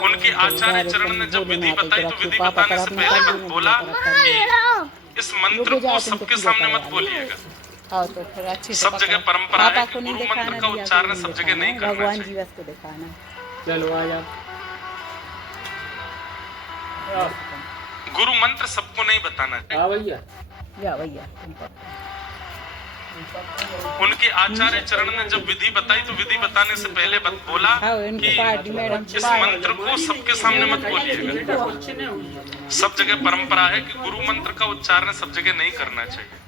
उनके आचार्य चरण ने जब विधि बताई तो विधि बताने से पहले मत बोला कि इस मंत्र को सबके सामने मत बोलिएगा। हाँ तो फिर अच्छी सब जगह परंपरा है कि गुरु मंत्र का उच्चारण सब जगह नहीं करना भगवान चाहिए। जीवस को दिखाना। चलो आ जाओ। गुरु मंत्र सबको नहीं बताना चाहिए। हाँ भैया या भैया उनके आचार्य चरण ने जब विधि बताई तो विधि बताने से पहले बोला कि इस मंत्र को सबके सामने मत बोलिएगा। सब जगह परंपरा है कि गुरु मंत्र का उच्चारण सब जगह नहीं करना चाहिए।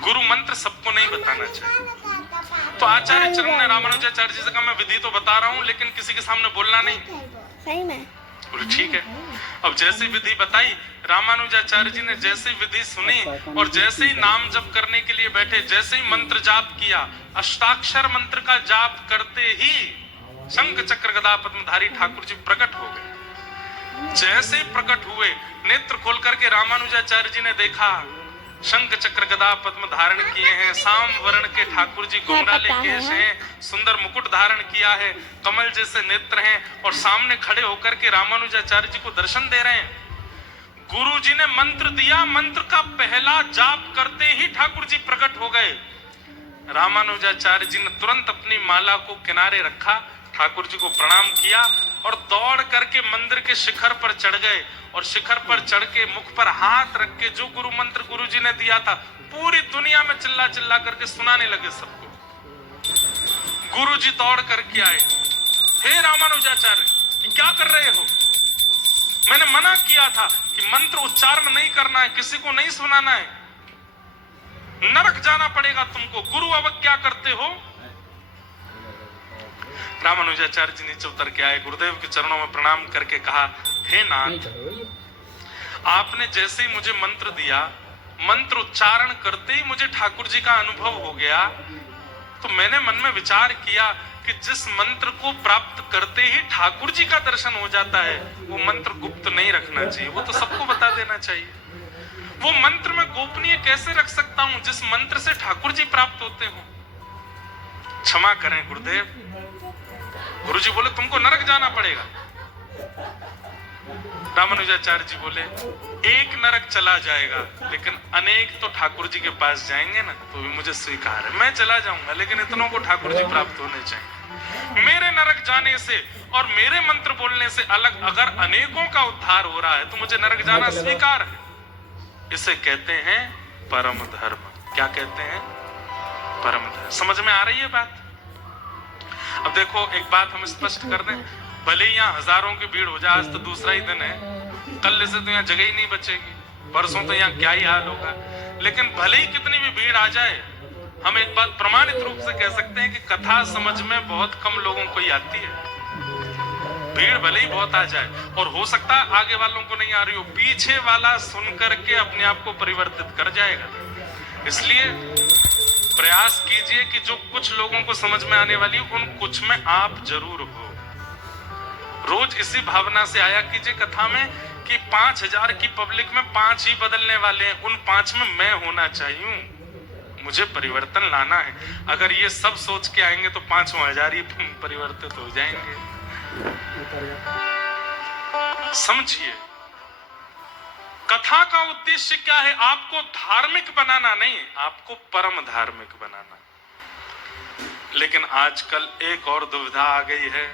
गुरु मंत्र सबको नहीं बताना चाहिए। तो आचार्य चरण ने रामानुजाचार्य जी से कहा मैं विधि तो बता रहा हूं लेकिन किसी के सामने बोलना नहीं। सही में बोले ठीक है। अब जैसे विधि बताई रामानुजाचार्य जी ने जैसे विधि सुनी और जैसे ही नाम जप करने के लिए बैठे, जैसे ही मंत्र जाप किया, अष्टाक्षर मंत्र का जाप करते ही शंख चक्र गदा पद्मधारी ठाकुर जी प्रकट हो गए। जैसे ही प्रकट हुए नेत्र खोल करके रामानुजाचार्य जी ने देखा शंख चक्र गदा पद्म धारण किए हैं, साम वर्ण के ठाकुर जी घुंघराले केश हैं, सुंदर मुकुट धारण किया है, कमल जैसे नेत्र हैं और सामने खड़े होकर के रामानुजाचार्य जी को दर्शन दे रहे हैं। गुरु जी ने मंत्र दिया, मंत्र का पहला जाप करते ही ठाकुर जी प्रकट हो गए। रामानुजाचार्य जी ने तुरंत अपनी माला को किनारे रखा, ठाकुर जी को प्रणाम किया और दौड़ करके मंदिर के शिखर पर चढ़ गए और शिखर पर चढ़ के मुख पर हाथ रख के जो गुरु मंत्र गुरु जी ने दिया था पूरी दुनिया में चिल्ला चिल्ला करके सुनाने लगे सबको। गुरु जी दौड़ करके आए, हे रामानुजाचार्य क्या कर रहे हो? मैंने मना किया था कि मंत्र उच्चारण नहीं करना है, किसी को नहीं सुनाना है, नरक जाना पड़ेगा तुमको, गुरु अवज्ञा करते हो। रामानुजाचार्य जी नीचे उतर के आए, गुरुदेव के चरणों में प्रणाम करके कहा हे नाथ, आपने जैसे ही मुझे मंत्र दिया, मंत्र उच्चारण करते ही मुझे ठाकुर जी का अनुभव हो गया, तो मैंने मन में विचार किया कि जिस मंत्र को प्राप्त करते ही ठाकुर जी का दर्शन हो जाता है वो मंत्र गुप्त नहीं रखना चाहिए, वो तो सबको बता देना चाहिए। वो मंत्र मैं गोपनीय कैसे रख सकता हूं जिस मंत्र से ठाकुर जी प्राप्त होते हो? क्षमा करें गुरुदेव। गुरु जी बोले तुमको नरक जाना पड़ेगा। रामानुजाचार्य जी बोले एक नरक चला जाएगा लेकिन अनेक तो ठाकुर जी के पास जाएंगे ना, तो भी मुझे स्वीकार है, मैं चला जाऊंगा लेकिन इतनों को ठाकुर जी प्राप्त होने चाहिए। मेरे नरक जाने से और मेरे मंत्र बोलने से अलग अगर अनेकों का उद्धार हो रहा है तो मुझे नरक जाना स्वीकार है। इसे कहते हैं परम धर्म। क्या कहते हैं? परम धर्म। समझ में आ रही है बात? अब देखो एक बात हम स्पष्ट कर दें, भले ही यहाँ हजारों की भीड़ हो जाए, आज तो दूसरा ही दिन है, कल से तो यहाँ जगह ही नहीं बचेगी, परसों तो यहाँ क्या ही हाल होगा, लेकिन भले ही कितनी भी भीड़ आ जाए हम एक बात प्रमाणित रूप से कह सकते हैं कि कथा समझ में बहुत कम लोगों को ही आती है। भीड़ भले ही बहुत आ जाए और हो सकता है आगे वालों को नहीं आ रही हो, पीछे वाला सुन करके अपने आप को परिवर्तित कर जाएगा। इसलिए प्रयास कीजिए कि जो कुछ लोगों को समझ में आने वाली उन कुछ में आप जरूर हो। रोज इसी भावना से आया कीजिए कथा में कि 5000 की पब्लिक में 5 ही बदलने वाले हैं, उन 5 में मैं होना चाहिए, मुझे परिवर्तन लाना है। अगर ये सब सोच के आएंगे तो 5,000 ही परिवर्तित हो जाएंगे। समझिए कथा का उद्देश्य क्या है? आपको धार्मिक बनाना नहीं, आपको परम धार्मिक बनाना। लेकिन आजकल एक और दुविधा आ गई है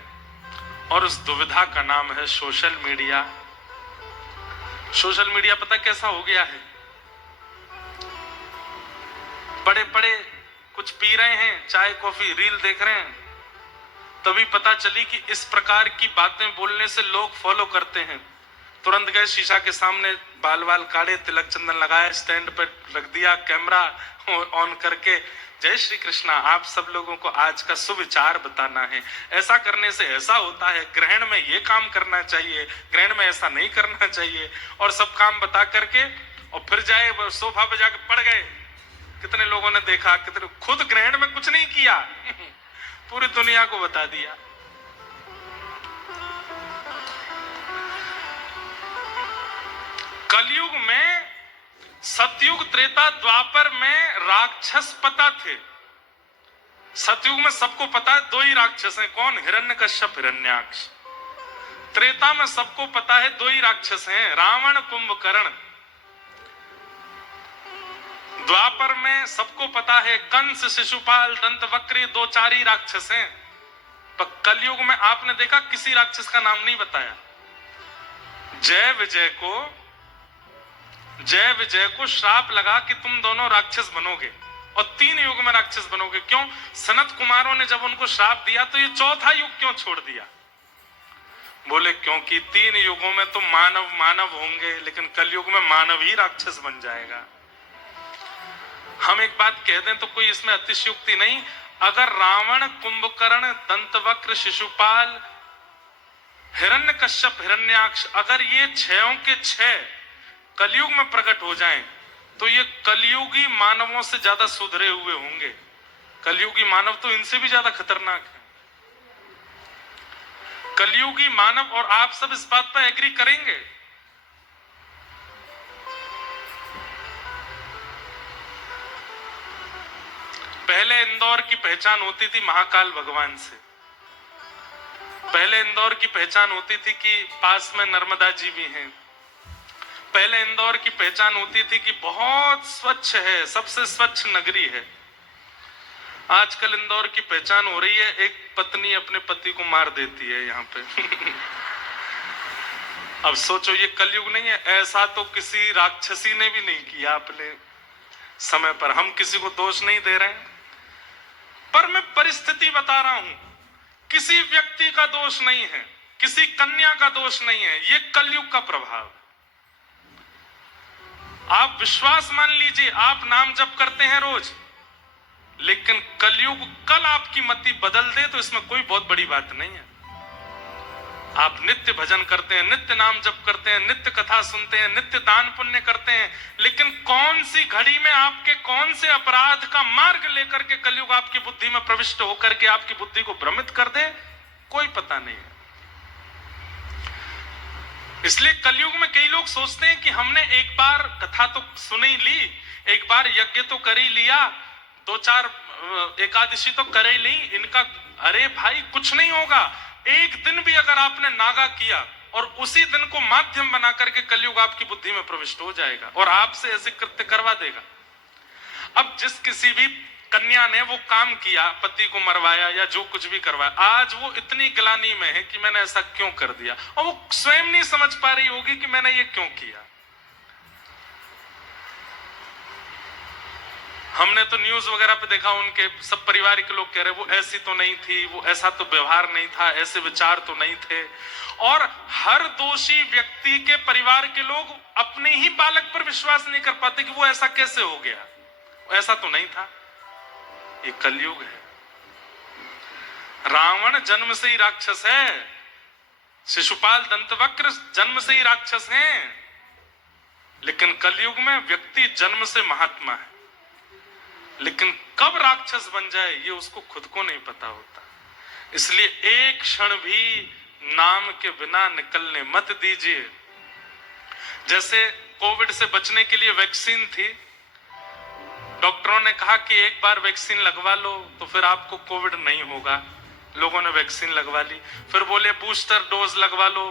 और उस दुविधा का नाम है सोशल मीडिया। सोशल मीडिया पता कैसा हो गया है? बड़े बड़े कुछ पी रहे हैं, चाय कॉफी रील देख रहे हैं, तभी पता चली कि इस प्रकार की बातें बोलने से लोग फॉलो करते हैं। तुरंत गए शीशा के सामने, बाल बाल काटे, तिलक चंदन लगाया, स्टैंड पर रख दिया, कैमरा ऑन करके जय श्री कृष्णा, आप सब लोगों को आज का सुविचार बताना है, ऐसा करने से ऐसा होता है, ग्रहण में ये काम करना चाहिए, ग्रहण में ऐसा नहीं करना चाहिए, और सब काम बता करके और फिर जाए सोफा पे जाके पड़ गए। कितने लोगों ने देखा, कितने खुद ग्रहण में कुछ नहीं किया पूरी दुनिया को बता दिया। कलयुग में, सतयुग त्रेता द्वापर में राक्षस पता थे, सतयुग में सबको पता है दो ही राक्षस हैं, कौन? हिरण्यकश्यप, हिरण्याक्ष। त्रेता में सबको पता है दो ही राक्षस हैं, रावण, कुंभकर्ण। द्वापर में सबको पता है कंस, शिशुपाल, दंतवक्र, दो चार ही राक्षस हैं। पर कलयुग में आपने देखा किसी राक्षस का नाम नहीं बताया। जय विजय को श्राप लगा कि तुम दोनों राक्षस बनोगे और 3 युग में राक्षस बनोगे। क्यों? सनत कुमारों ने जब उनको श्राप दिया तो ये चौथा युग क्यों छोड़ दिया? बोले क्योंकि 3 युगों में तो मानव होंगे, लेकिन कलयुग में मानव ही राक्षस बन जाएगा। हम एक बात कह दें तो कोई इसमें अतिशयोक्ति नहीं। अगर रावण, कुंभकर्ण, दंतवक्र, शिशुपाल, हिरण्यकश्यप, हिरण्याक्ष अगर ये 6 के 6 कलयुग में प्रकट हो जाएं, तो ये कलयुगी मानवों से ज्यादा सुधरे हुए होंगे। कलयुगी मानव तो इनसे भी ज्यादा खतरनाक है। कलयुगी मानव, और आप सब इस बात पर एग्री करेंगे, पहले इंदौर की पहचान होती थी महाकाल भगवान से। पहले इंदौर की पहचान होती थी कि पास में नर्मदा जी भी हैं। पहले इंदौर की पहचान होती थी कि बहुत स्वच्छ है, सबसे स्वच्छ नगरी है। आजकल इंदौर की पहचान हो रही है एक पत्नी अपने पति को मार देती है यहाँ पे। अब सोचो ये कलयुग नहीं है? ऐसा तो किसी राक्षसी ने भी नहीं किया अपने समय पर। हम किसी को दोष नहीं दे रहे हैं, पर मैं परिस्थिति बता रहा हूं। किसी व्यक्ति का दोष नहीं है, किसी कन्या का दोष नहीं है, ये कलयुग का प्रभाव। आप विश्वास मान लीजिए, आप नाम जप करते हैं रोज, लेकिन कलयुग कल आपकी मति बदल दे तो इसमें कोई बहुत बड़ी बात नहीं है। आप नित्य भजन करते हैं, नित्य नाम जप करते हैं, नित्य कथा सुनते हैं, नित्य दान पुण्य करते हैं, लेकिन कौन सी घड़ी में आपके कौन से अपराध का मार्ग लेकर के कलयुग आपकी बुद्धि में प्रविष्ट होकर के आपकी बुद्धि को भ्रमित कर दे, कोई पता नहीं है। इसलिए कलयुग में कई लोग सोचते हैं कि हमने एक बार कथा तो सुन ही ली, एक बार यज्ञ तो कर ही लिया, 2-4 एकादशी तो कर ही ली, इनका अरे भाई कुछ नहीं होगा। एक दिन भी अगर आपने नागा किया और उसी दिन को माध्यम बना करके कलयुग आपकी बुद्धि में प्रविष्ट हो जाएगा और आपसे ऐसे कृत्य करवा देगा। अब जिस किसी भी कन्या ने वो काम किया, पति को मरवाया या जो कुछ भी करवाया, आज वो इतनी ग्लानि में है कि मैंने ऐसा क्यों कर दिया, और वो स्वयं नहीं समझ पा रही होगी कि मैंने ये क्यों किया। हमने तो न्यूज वगैरह पे देखा, उनके सब परिवार के लोग कह रहे वो ऐसी तो नहीं थी, वो ऐसा तो व्यवहार नहीं था, ऐसे विचार तो नहीं थे। और हर दोषी व्यक्ति के परिवार के लोग अपने ही बालक पर विश्वास नहीं कर पाते कि वो ऐसा कैसे हो गया, ऐसा तो नहीं था। ये कलयुग है। रावण जन्म से ही राक्षस है, शिशुपाल, दंतवक्र जन्म से ही राक्षस हैं, लेकिन कलयुग में व्यक्ति जन्म से महात्मा है, लेकिन कब राक्षस बन जाए ये उसको खुद को नहीं पता होता। इसलिए एक क्षण भी नाम के बिना निकलने मत दीजिए। जैसे कोविड से बचने के लिए वैक्सीन थी, डॉक्टरों ने कहा कि एक बार वैक्सीन लगवा लो तो फिर आपको कोविड नहीं होगा। लोगों ने वैक्सीन लगवा ली, फिर बोले बूस्टर डोज लगवा लो,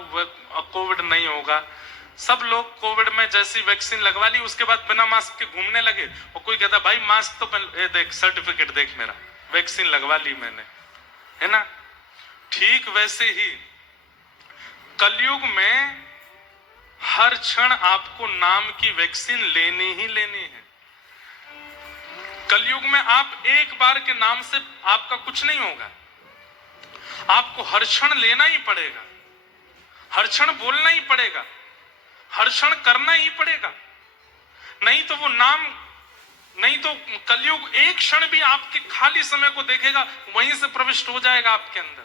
कोविड नहीं होगा। सब लोग कोविड में जैसी वैक्सीन लगवा ली, उसके बाद बिना मास्क के घूमने लगे। और कोई कहता भाई मास्क तो देख, सर्टिफिकेट देख मेरा, वैक्सीन लगवा ली मैंने, है ना। ठीक वैसे ही कलयुग में हर क्षण आपको नाम की वैक्सीन लेनी ही लेनी है। कलयुग में आप एक बार के नाम से आपका कुछ नहीं होगा, आपको हर क्षण लेना ही पड़ेगा, हर क्षण बोलना ही पड़ेगा, हर क्षण करना ही पड़ेगा। नहीं तो वो नाम, नहीं तो कलयुग एक क्षण भी आपके खाली समय को देखेगा, वहीं से प्रविष्ट हो जाएगा आपके अंदर।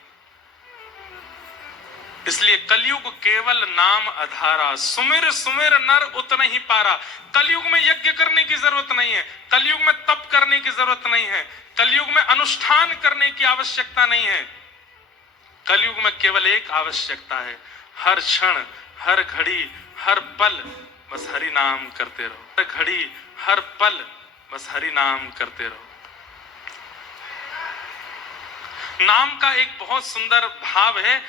इसलिए कलयुग केवल नाम आधारा, सुमिर सुमिर नर उतना ही पारा। कलयुग में यज्ञ करने की जरूरत नहीं है, कलयुग में तप करने की जरूरत नहीं है, कलयुग में अनुष्ठान करने की आवश्यकता नहीं है। कलयुग में केवल एक आवश्यकता है, हर क्षण, हर घड़ी, हर पल बस हरि नाम करते रहो, हर घड़ी, हर पल बस हरि नाम करते रहो। नाम का एक बहुत सुंदर भाव है,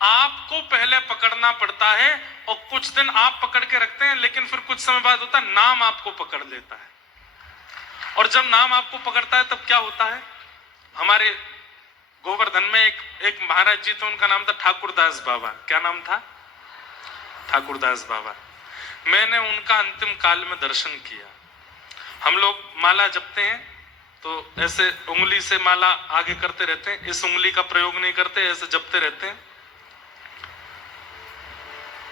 आपको पहले पकड़ना पड़ता है और कुछ दिन आप पकड़ के रखते हैं, लेकिन फिर कुछ समय बाद होता है नाम आपको पकड़ लेता है। और जब नाम आपको पकड़ता है तब क्या होता है, हमारे गोवर्धन में एक महाराज जी थे, उनका नाम था ठाकुरदास बाबा। क्या नाम था? ठाकुरदास बाबा। मैंने उनका अंतिम काल में दर्शन किया। हम लोग माला जपते हैं तो ऐसे उंगली से माला आगे करते रहते हैं, इस उंगली का प्रयोग नहीं करते, ऐसे जपते रहते हैं।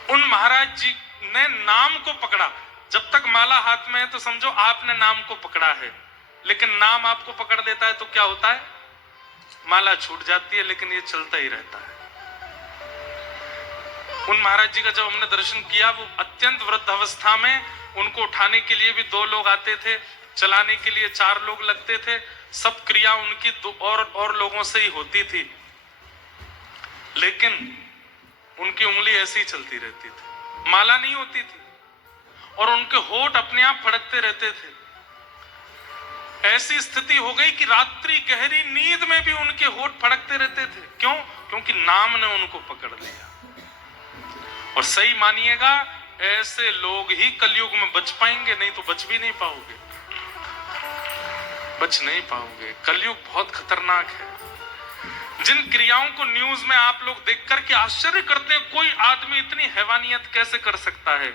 उन महाराज जी ने नाम को पकड़ा। जब तक माला हाथ में है तो समझो आपने नाम को पकड़ा है, लेकिन नाम आपको पकड़ लेता है तो क्या होता है, माला छूट जाती है, लेकिन ये चलता ही रहता है। उन महाराज जी का जब हमने दर्शन किया, वो अत्यंत वृद्ध अवस्था में, उनको उठाने के लिए भी 2 लोग आते थे, चलाने के लिए 4 लोग लगते थे। सब क्रिया उनकी और लोगों से ही होती थी, लेकिन उनकी उंगली ऐसी ही चलती रहती थी, माला नहीं होती थी, और उनके होठ अपने आप फड़कते रहते थे। ऐसी स्थिति हो गई कि रात्रि गहरी नींद में भी उनके होठ फड़कते रहते थे। क्यों? क्योंकि नाम ने उनको पकड़ लिया। और सही मानिएगा, ऐसे लोग ही कलयुग में बच पाएंगे, नहीं तो बच भी नहीं पाओगे, बच नहीं पाओगे। कलयुग बहुत खतरनाक है। जिन क्रियाओं को न्यूज में आप लोग देख करके आश्चर्य करते हैं, कोई आदमी इतनी हैवानियत कैसे कर सकता है,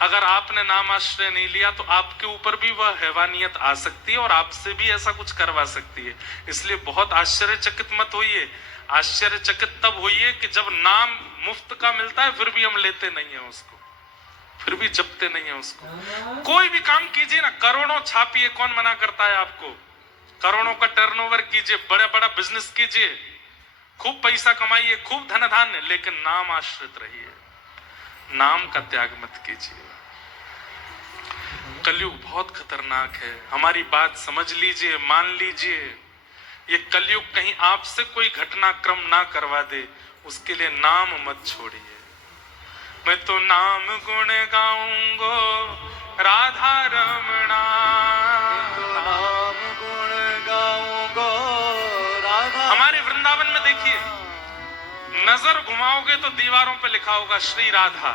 अगर आपने नाम आश्रय नहीं लिया तो आपके ऊपर भी वह हैवानियत आ सकती है और आपसे भी ऐसा कुछ करवा सकती है। इसलिए बहुत आश्चर्यचकित मत होइए। आश्चर्यचकित तब होइए कि जब नाम मुफ्त का मिलता है फिर भी हम लेते नहीं है उसको, फिर भी जपते नहीं है उसको। कोई भी काम कीजिए ना, करोड़ों छापिए, कौन मना करता है आपको, करोड़ों का टर्नओवर कीजिए, बड़ा बड़ा बिजनेस कीजिए, खूब पैसा कमाइए, खूब धन धान्य, लेकिन नाम आश्रित रहिए, नाम का त्याग मत कीजिए। कलयुग बहुत खतरनाक है। हमारी बात समझ लीजिए, मान लीजिए। ये कलयुग कहीं आपसे कोई घटनाक्रम ना करवा दे, उसके लिए नाम मत छोड़िए। मैं तो नाम गुण गाऊंगो राधा रमणा, नाम गुण गाऊंगो राधा। हमारे वृंदावन में देखिए, नजर घुमाओगे तो दीवारों पे लिखा होगा श्री राधा,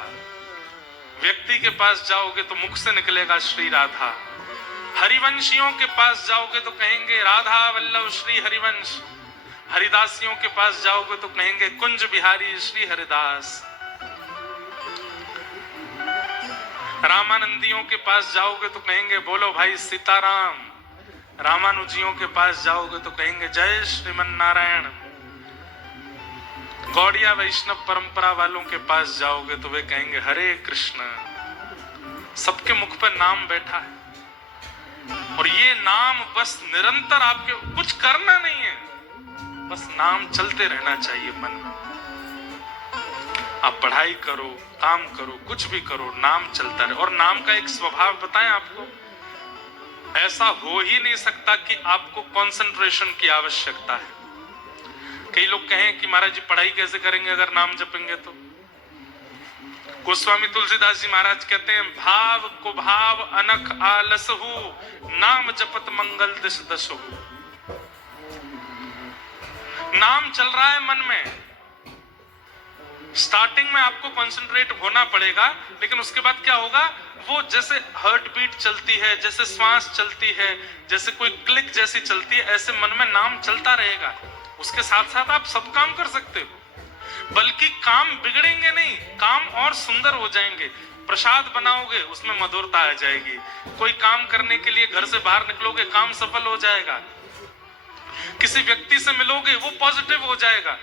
व्यक्ति के पास जाओगे तो मुख से निकलेगा श्री राधा, हरिवंशियों के पास जाओगे तो कहेंगे राधा वल्लभ श्री हरिवंश, हरिदासियों के पास जाओगे तो कहेंगे कुंज बिहारी श्री हरिदास, रामानंदियों के पास जाओगे तो कहेंगे बोलो भाई सीताराम, रामानुजियों के पास जाओगे तो कहेंगे जय श्रीमन नारायण, गौड़िया वैष्णव परंपरा वालों के पास जाओगे तो वे कहेंगे हरे कृष्ण। सबके मुख पर नाम बैठा है, और ये नाम बस निरंतर, आपके कुछ करना नहीं है, बस नाम चलते रहना चाहिए मन में। आप पढ़ाई करो, काम करो, कुछ भी करो, नाम चलता रहे। और नाम का एक स्वभाव बताएं आपको, ऐसा हो ही नहीं सकता कि आपको कंसंट्रेशन की आवश्यकता है। कई लोग कहें कि महाराज जी पढ़ाई कैसे करेंगे अगर नाम जपेंगे तो। गोस्वामी तुलसीदास जी महाराज कहते हैं, भाव को भाव अनख आलसहु, नाम जपत मंगल दिश दशहु। नाम चल रहा है मन में, स्टार्टिंग में आपको कंसंट्रेट होना पड़ेगा, लेकिन उसके बाद क्या होगा, वो जैसे हार्ट बीट चलती है, जैसे श्वास चलती है, जैसे कोई क्लिक जैसी चलती है, ऐसे मन में नाम चलता रहेगा। उसके साथ साथ आप सब काम कर सकते हो, बल्कि काम बिगड़ेंगे नहीं, काम और सुंदर हो जाएंगे। प्रसाद बनाओगे उसमें मधुरता आ जाएगी, कोई काम करने के लिए घर से बाहर निकलोगे काम सफल हो जाएगा, किसी व्यक्ति से मिलोगे वो पॉजिटिव हो जाएगा।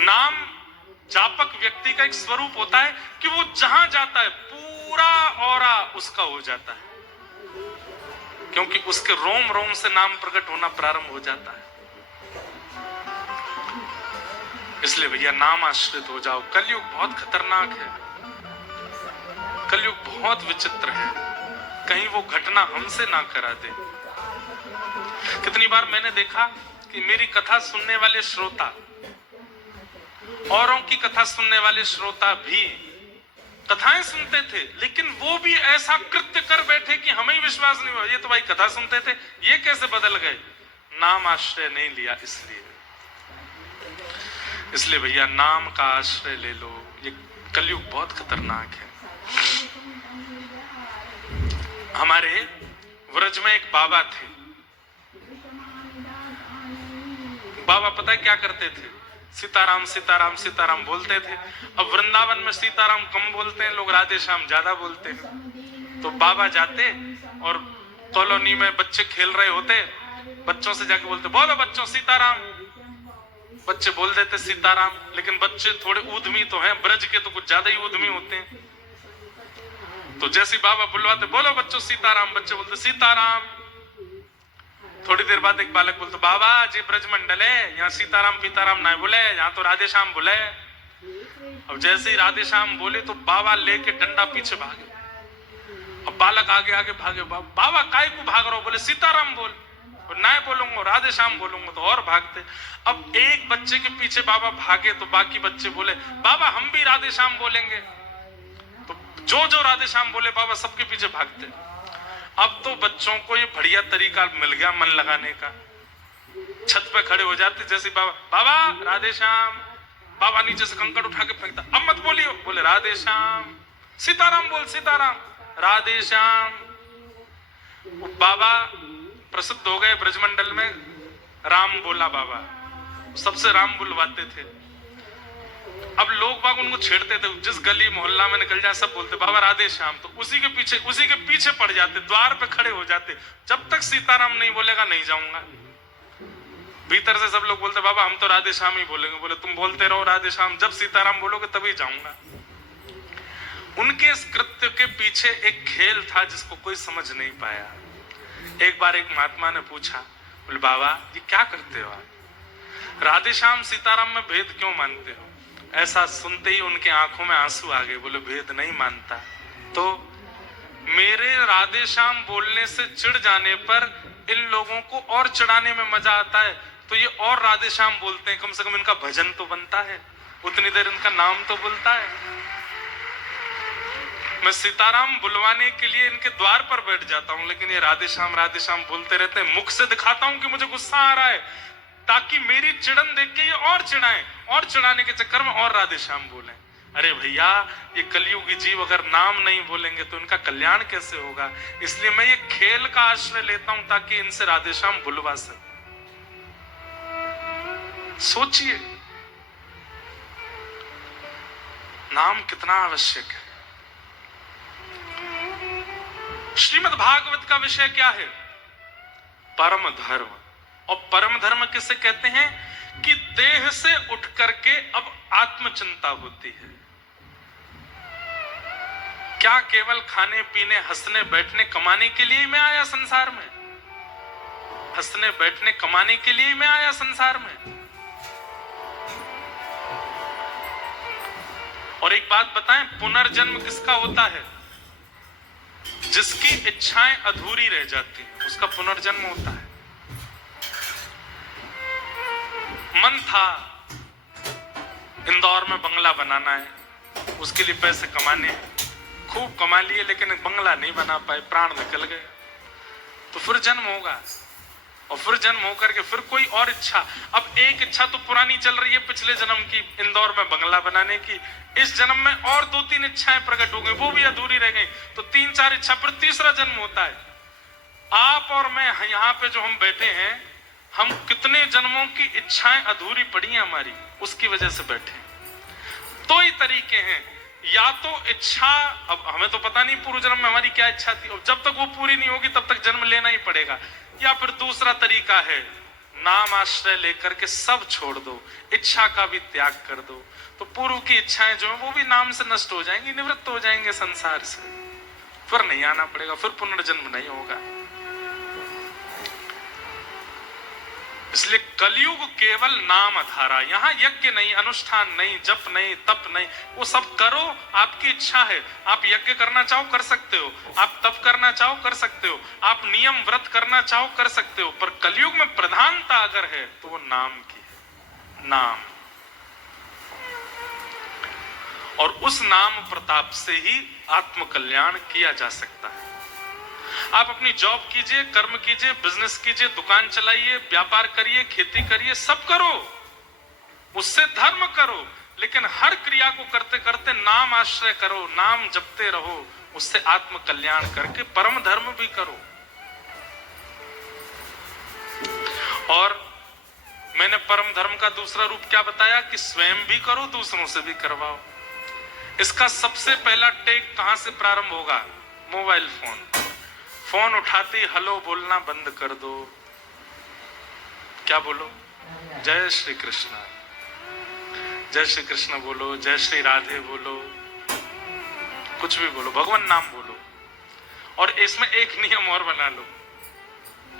नाम जापक व्यक्ति का एक स्वरूप होता है कि वो जहां जाता है पूरा ऑरा उसका हो जाता है, क्योंकि उसके रोम रोम से नाम प्रकट होना प्रारंभ हो जाता है। इसलिए भैया नाम आश्रित हो जाओ। कलयुग बहुत खतरनाक है, कलयुग बहुत विचित्र है, कहीं वो घटना हमसे ना करा दे। कितनी बार मैंने देखा कि मेरी कथा सुनने वाले श्रोता, औरों की कथा सुनने वाले श्रोता भी कथाएं सुनते थे, लेकिन वो भी ऐसा कृत्य कर बैठे कि हमें ही विश्वास नहीं हुआ, ये तो भाई कथा सुनते थे, ये कैसे बदल गए? नाम आश्रय नहीं लिया इसलिए भैया नाम का आश्रय ले लो। ये कलयुग बहुत खतरनाक है। हमारे व्रज में एक बाबा थे। बाबा पता है क्या करते थे? सीताराम सीताराम सीताराम बोलते थे। अब वृंदावन में सीताराम कम बोलते हैं लोग, राधे श्याम ज्यादा बोलते हैं। तो बाबा जाते और कॉलोनी में बच्चे खेल रहे होते, बच्चों से जाके बोलते, बोलो बच्चों सीताराम। बच्चे बोल देते सीताराम, लेकिन बच्चे थोड़े ऊधमी तो हैं, ब्रज के तो कुछ ज्यादा ही ऊधमी होते हैं। तो जैसे बाबा बुलवाते, बोलो बच्चों सीताराम, बच्चे बोलते सीताराम। थोड़ी देर बाद एक बालक बोलते, बाबा जी ब्रज मंडल है, यहाँ सीताराम पीताराम ना बोले, यहाँ तो राधे श्याम बोले। अब जैसे ही राधे श्याम बोले तो बाबा लेके डंडा पीछे भागे। अब बालक आगे आगे भागे, बाबा काय को भाग रहे हो? बोले सीताराम बोल, और ना बोलूंगा राधे श्याम बोलूंगा, तो और भागते। अब एक बच्चे के पीछे बाबा भागे तो बाकी बच्चे बोले, बाबा हम भी राधे श्याम बोलेंगे। तो जो जो राधे श्याम बोले बाबा सबके पीछे भागते। अब तो बच्चों को ये बढ़िया तरीका मिल गया मन लगाने का। छत पे खड़े हो जाते, जैसे बाबा बाबा राधे श्याम, बाबा नीचे से कंकड़ उठा के फेंकता, अब मत बोलियो, बोले राधे श्याम। सीताराम बोल सीताराम, राधे श्याम। बाबा प्रसिद्ध हो गए ब्रजमंडल में, राम बोला बाबा, सबसे राम बुलवाते थे। अब लोग बाग उनको छेड़ते थे, जिस गली मोहल्ला में निकल जाए सब बोलते बाबा राधे श्याम। तो उसी के पीछे पड़ जाते, द्वार पे खड़े हो जाते, जब तक सीताराम नहीं बोलेगा नहीं जाऊंगा। भीतर से सब लोग बोलते बाबा हम तो राधे श्याम ही बोलेंगे। बोले तुम बोलते रहो राधे श्याम, जब सीताराम बोलोगे तभी जाऊंगा। उनके इस कृत्य के पीछे एक खेल था जिसको कोई समझ नहीं पाया। एक बार एक महात्मा ने पूछा, बोले बाबा ये क्या करते हो आप? राधे श्याम सीताराम में भेद क्यों मानते हो? ऐसा सुनते ही उनके आंखों में आंसू आ गए। बोले भेद नहीं मानता तो मेरे राधे श्याम बोलने से चिढ़ जाने पर इन लोगों को और चिढ़ाने में मजा आता है, तो ये और राधे श्याम बोलते हैं, कम से कम इनका भजन तो बनता है, उतनी देर इनका नाम तो बोलता है। मैं सीताराम बुलवाने के लिए इनके द्वार पर बैठ जाता हूं, लेकिन ये राधे श्याम बोलते रहते हैं। मुख से दिखाता हूं कि मुझे गुस्सा आ रहा है, ताकि मेरी चिड़न देख के ये और चिढ़ाएं, और चिढ़ाने के चक्कर में और राधे श्याम बोलें। अरे भैया ये कलयुगी जीव अगर नाम नहीं बोलेंगे तो इनका कल्याण कैसे होगा? इसलिए मैं ये खेल का आश्रय लेता हूं ताकि इनसे राधे श्याम बुलवा सके। सोचिए नाम कितना आवश्यक है। श्रीमद् भागवत का विषय क्या है? परम धर्म। और परम धर्म किसे कहते हैं? कि देह से उठ करके अब आत्मचिंता होती है। क्या केवल खाने पीने हंसने बैठने कमाने के लिए मैं आया संसार में? हंसने बैठने कमाने के लिए मैं आया संसार में? और एक बात बताएं, पुनर्जन्म किसका होता है? जिसकी इच्छाएं अधूरी रह जाती हैं उसका पुनर्जन्म होता है। मन था इंदौर में बंगला बनाना है, उसके लिए पैसे कमाने हैं, खूब कमा लिए लेकिन बंगला नहीं बना पाए, प्राण निकल गए। तो फिर जन्म होगा, और फिर जन्म होकर के फिर कोई और इच्छा। अब एक इच्छा तो पुरानी चल रही है पिछले जन्म की, इंदौर में बंगला बनाने की। इस जन्म में और 2-3 इच्छाएं प्रकट हो गई, वो भी अधूरी रह गई, तो 3-4 इच्छा, फिर तीसरा जन्म होता है। आप और मैं यहाँ पे जो हम बैठे हैं, हम कितने जन्मों की इच्छाएं अधूरी पड़ी हैं हमारी, उसकी वजह से बैठे हैं। 2 ही तरीके हैं, या तो इच्छा, अब हमें तो पता नहीं पूर्व जन्म में हमारी क्या इच्छा थी, और जब तक वो पूरी नहीं होगी तब तक जन्म लेना ही पड़ेगा। या फिर दूसरा तरीका है, नाम आश्रय लेकर के सब छोड़ दो, इच्छा का भी त्याग कर दो, तो पूर्व की इच्छाएं जो है वो भी नाम से नष्ट हो जाएंगी, निवृत्त हो जाएंगे संसार से, फिर नहीं आना पड़ेगा, फिर पुनर्जन्म नहीं होगा। इसलिए कलयुग केवल नाम धारा, यहाँ यज्ञ नहीं, अनुष्ठान नहीं, जप नहीं, तप नहीं, वो सब करो, आपकी इच्छा है। आप यज्ञ करना चाहो कर सकते हो, आप तप करना चाहो कर सकते हो, आप नियम व्रत करना चाहो कर सकते हो, पर कलयुग में प्रधानता अगर है तो वो नाम की है, नाम। और उस नाम प्रताप से ही आत्म कल्याण किया जा सकता है। आप अपनी जॉब कीजिए, कर्म कीजिए, बिजनेस कीजिए, दुकान चलाइए, व्यापार करिए, खेती करिए, सब करो, उससे धर्म करो, लेकिन हर क्रिया को करते करते नाम आश्रय करो, नाम जपते रहो, उससे आत्म कल्याण करके परम धर्म भी करो। और मैंने परम धर्म का दूसरा रूप क्या बताया कि स्वयं भी करो, दूसरों से भी करवाओ। इसका सबसे पहला टेक कहां से प्रारंभ होगा? Mobile phone. फोन उठाते ही हेलो बोलना बंद कर दो। क्या बोलो? जय श्री कृष्ण, जय श्री कृष्ण बोलो, जय श्री राधे बोलो, कुछ भी बोलो, भगवान नाम बोलो। और इसमें एक नियम और बना लो।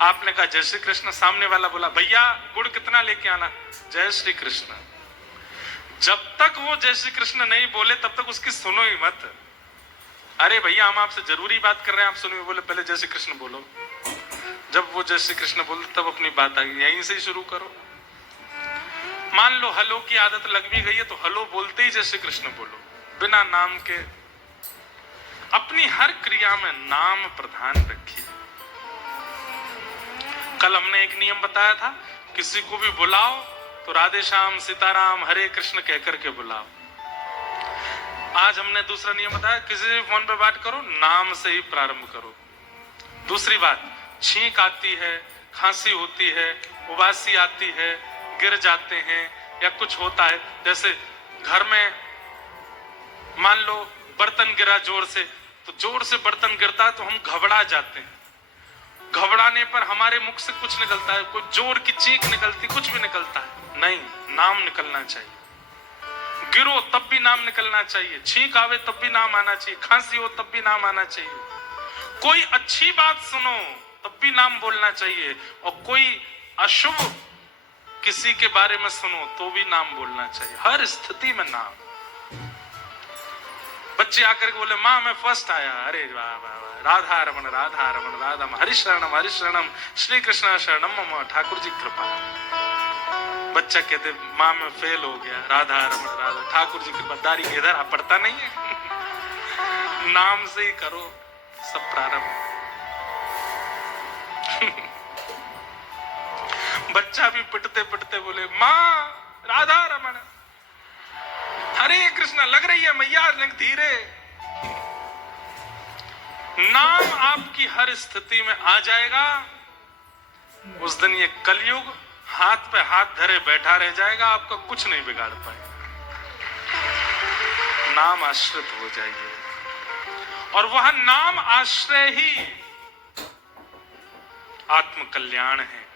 आपने कहा जय श्री कृष्ण, सामने वाला बोला भैया गुड़ कितना लेके आना, जय श्री कृष्ण। जब तक वो जय श्री कृष्ण नहीं बोले तब तक उसकी सुनो ही मत। अरे भैया हम आपसे जरूरी बात कर रहे हैं, आप सुनिए। बोले पहले जय श्री कृष्ण बोलो। जब वो जय श्री कृष्ण बोले तब अपनी बात आ गई, यहीं से ही शुरू करो। मान लो हेलो की आदत लग भी गई है तो हेलो बोलते ही जय श्री कृष्ण बोलो, बिना नाम के। अपनी हर क्रिया में नाम प्रधान रखिए। कल हमने एक नियम बताया था, किसी को भी बुलाओ तो राधे श्याम, सीताराम, हरे कृष्ण कहकर के बुलाओ। आज हमने दूसरा नियम बताया, किसी भी फोन पे बात करो नाम से ही प्रारंभ करो। दूसरी बात, छींक आती है, खांसी होती है, उबासी आती है, गिर जाते हैं या कुछ होता है, जैसे घर में मान लो बर्तन गिरा जोर से, तो जोर से बर्तन गिरता है तो हम घबरा जाते हैं। घबराने पर हमारे मुख से कुछ निकलता है, कोई जोर की चीख निकलती, कुछ भी निकलता है नहीं, नाम निकलना चाहिए। गिरो तब भी नाम निकलना चाहिए, छींक आवे तब भी नाम आना चाहिए, खांसी हो तब भी नाम आना चाहिए, कोई अच्छी बात सुनो तब भी नाम बोलना चाहिए, और कोई अशुभ किसी के बारे में सुनो तो भी नाम बोलना चाहिए। हर स्थिति में नाम। बच्चे आकर के बोले माँ मैं फर्स्ट आया, अरे वाह वाह वाह, राधा रमन राधा रमन राधा, हरि शरणम श्री कृष्ण शरणम मम, ठाकुर जी कृपा। बच्चा कहते माँ मैं फेल हो गया, राधा रमन राधा, ठाकुर जी कृपा। दारी इधर आ पड़ता नहीं है। नाम से ही करो सब प्रारंभ। बच्चा भी पिटते पिटते बोले माँ राधा रमन हरे कृष्णा, लग रही है मैया लग धीरे। नाम आपकी हर स्थिति में आ जाएगा, उस दिन ये कलयुग हाथ पे हाथ धरे बैठा रह जाएगा, आपका कुछ नहीं बिगाड़ पाएगा। नाम आश्रित हो जाइए, और वह नाम आश्रय ही आत्म कल्याण है,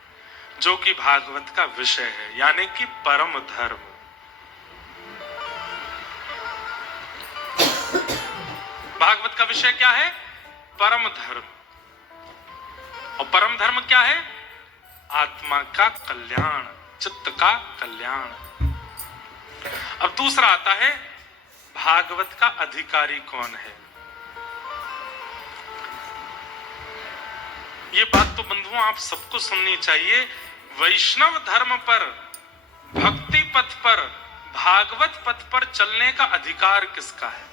जो कि भागवत का विषय है, यानी कि परम धर्म। भागवत का विषय क्या है? परम धर्म। और परम धर्म क्या है? आत्मा का कल्याण, चित्त का कल्याण। अब दूसरा आता है भागवत का अधिकारी कौन है। ये बात तो बंधुओं आप सबको सुननी चाहिए। वैष्णव धर्म पर, भक्ति पथ पर, भागवत पथ पर चलने का अधिकार किसका है?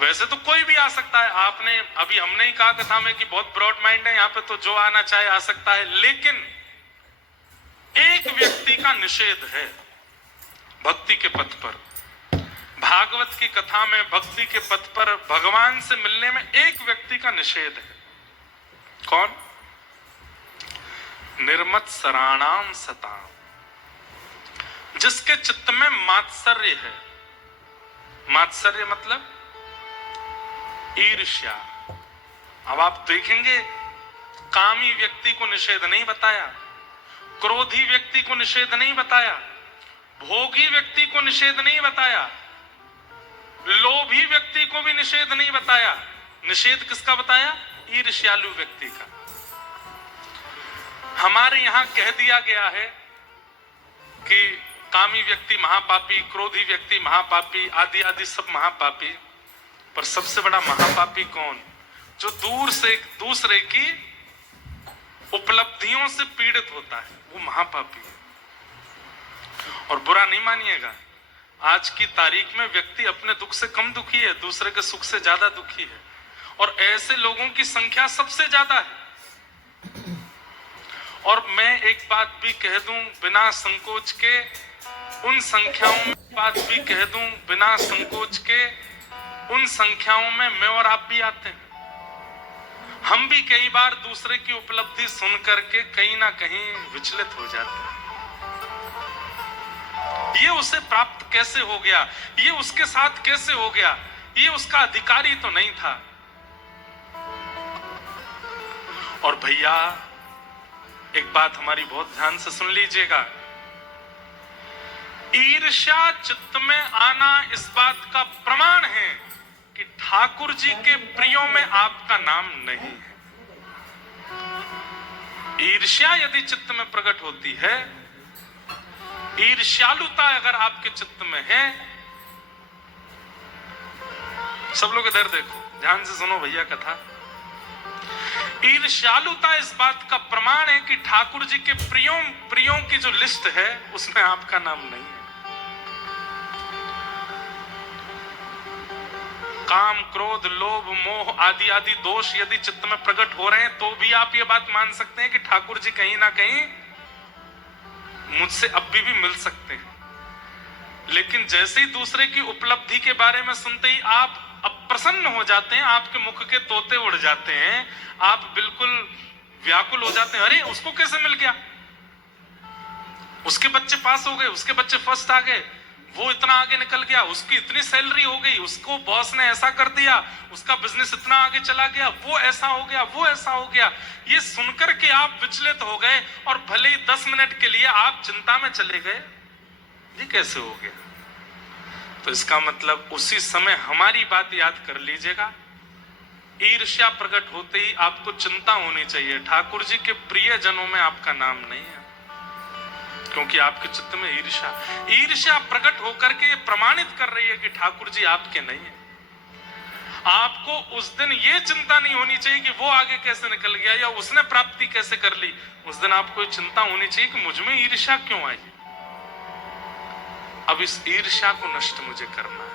वैसे तो कोई भी आ सकता है। आपने अभी हमने ही कहा कथा में कि बहुत ब्रॉड माइंड है, यहाँ पे तो जो आना चाहे आ सकता है, लेकिन एक व्यक्ति का निषेध है भक्ति के पथ पर। भागवत की कथा में भक्ति के पथ पर भगवान से मिलने में एक व्यक्ति का निषेध है। कौन? निर्मत सराणाम सताम, जिसके चित्त में मात्सर्य है। मात्सर्य मतलब ईर्ष्या। अब आप देखेंगे कामी व्यक्ति को निषेध नहीं बताया, क्रोधी व्यक्ति को निषेध नहीं बताया, भोगी व्यक्ति को निषेध नहीं बताया, लोभी व्यक्ति को भी निषेध नहीं बताया। निषेध किसका बताया? ईर्ष्यालु व्यक्ति का। हमारे यहां कह दिया गया है कि कामी व्यक्ति महापापी, क्रोधी व्यक्ति महापापी, आदि आदि सब महापापी। पर सबसे बड़ा महापापी कौन? जो दूर से दूसरे की उपलब्धियों से पीड़ित होता है, वो महापापी है। और बुरा नहीं मानिएगा, आज की तारीख में व्यक्ति अपने दुख से कम दुखी है, दूसरे के सुख से ज्यादा दुखी है, और ऐसे लोगों की संख्या सबसे ज्यादा है। और मैं एक बात भी कह दूं बिना संकोच के, उन संख्याओं में बात भी कह दूं बिना संकोच के, उन संख्याओं में मैं और आप भी आते हैं। हम भी कई बार दूसरे की उपलब्धि सुन करके कहीं ना कहीं विचलित हो जाते हैं। ये उसे प्राप्त कैसे हो गया, ये उसके साथ कैसे हो गया, ये उसका अधिकारी तो नहीं था। और भैया एक बात हमारी बहुत ध्यान से सुन लीजिएगा, ईर्ष्या चित्त में आना इस बात का प्रमाण है कि ठाकुर जी के प्रियों में आपका नाम नहीं है। ईर्ष्या यदि चित्त में प्रकट होती है, ईर्ष्यालुता अगर आपके चित्त में है, सब लोग इधर देखो, ध्यान से सुनो भैया कथा। ईर्ष्यालुता इस बात का प्रमाण है कि ठाकुर जी के प्रियों की जो लिस्ट है उसमें आपका नाम नहीं है। काम, क्रोध, लोभ, मोह आदि आदि दोष यदि चित्त में प्रकट हो रहे हैं तो भी आप ये बात मान सकते हैं कि ठाकुर जी कहीं ना कहीं मुझसे अब भी मिल सकते हैं। लेकिन जैसे ही दूसरे की उपलब्धि के बारे में सुनते ही आप अप्रसन्न हो जाते हैं, आपके मुख के तोते उड़ जाते हैं, आप बिल्कुल व्याकुल हो जाते हैं। अरे उसको कैसे मिल गया, उसके बच्चे पास हो गए, उसके बच्चे फर्स्ट आ गए, वो इतना आगे निकल गया, उसकी इतनी सैलरी हो गई, उसको बॉस ने ऐसा कर दिया, उसका बिजनेस इतना आगे चला गया, वो ऐसा हो गया, वो ऐसा हो गया। ये सुनकर के आप विचलित हो गए और भले ही 10 मिनट के लिए आप चिंता में चले गए, ये कैसे हो गया। तो इसका मतलब उसी समय हमारी बात याद कर लीजिएगा, ईर्ष्या प्रकट होते ही आपको चिंता होनी चाहिए, ठाकुर जी के प्रिय जनों में आपका नाम नहीं है, क्योंकि आपके चित्त में ईर्ष्या प्रकट होकर के प्रमाणित कर रही है कि ठाकुर जी आपके नहीं है। आपको उस दिन ये चिंता नहीं होनी चाहिए कि वो आगे कैसे निकल गया या उसने प्राप्ति कैसे कर ली। उस दिन आपको चिंता होनी चाहिए कि मुझ में ईर्ष्या क्यों आई, अब इस ईर्ष्या को नष्ट मुझे करना है।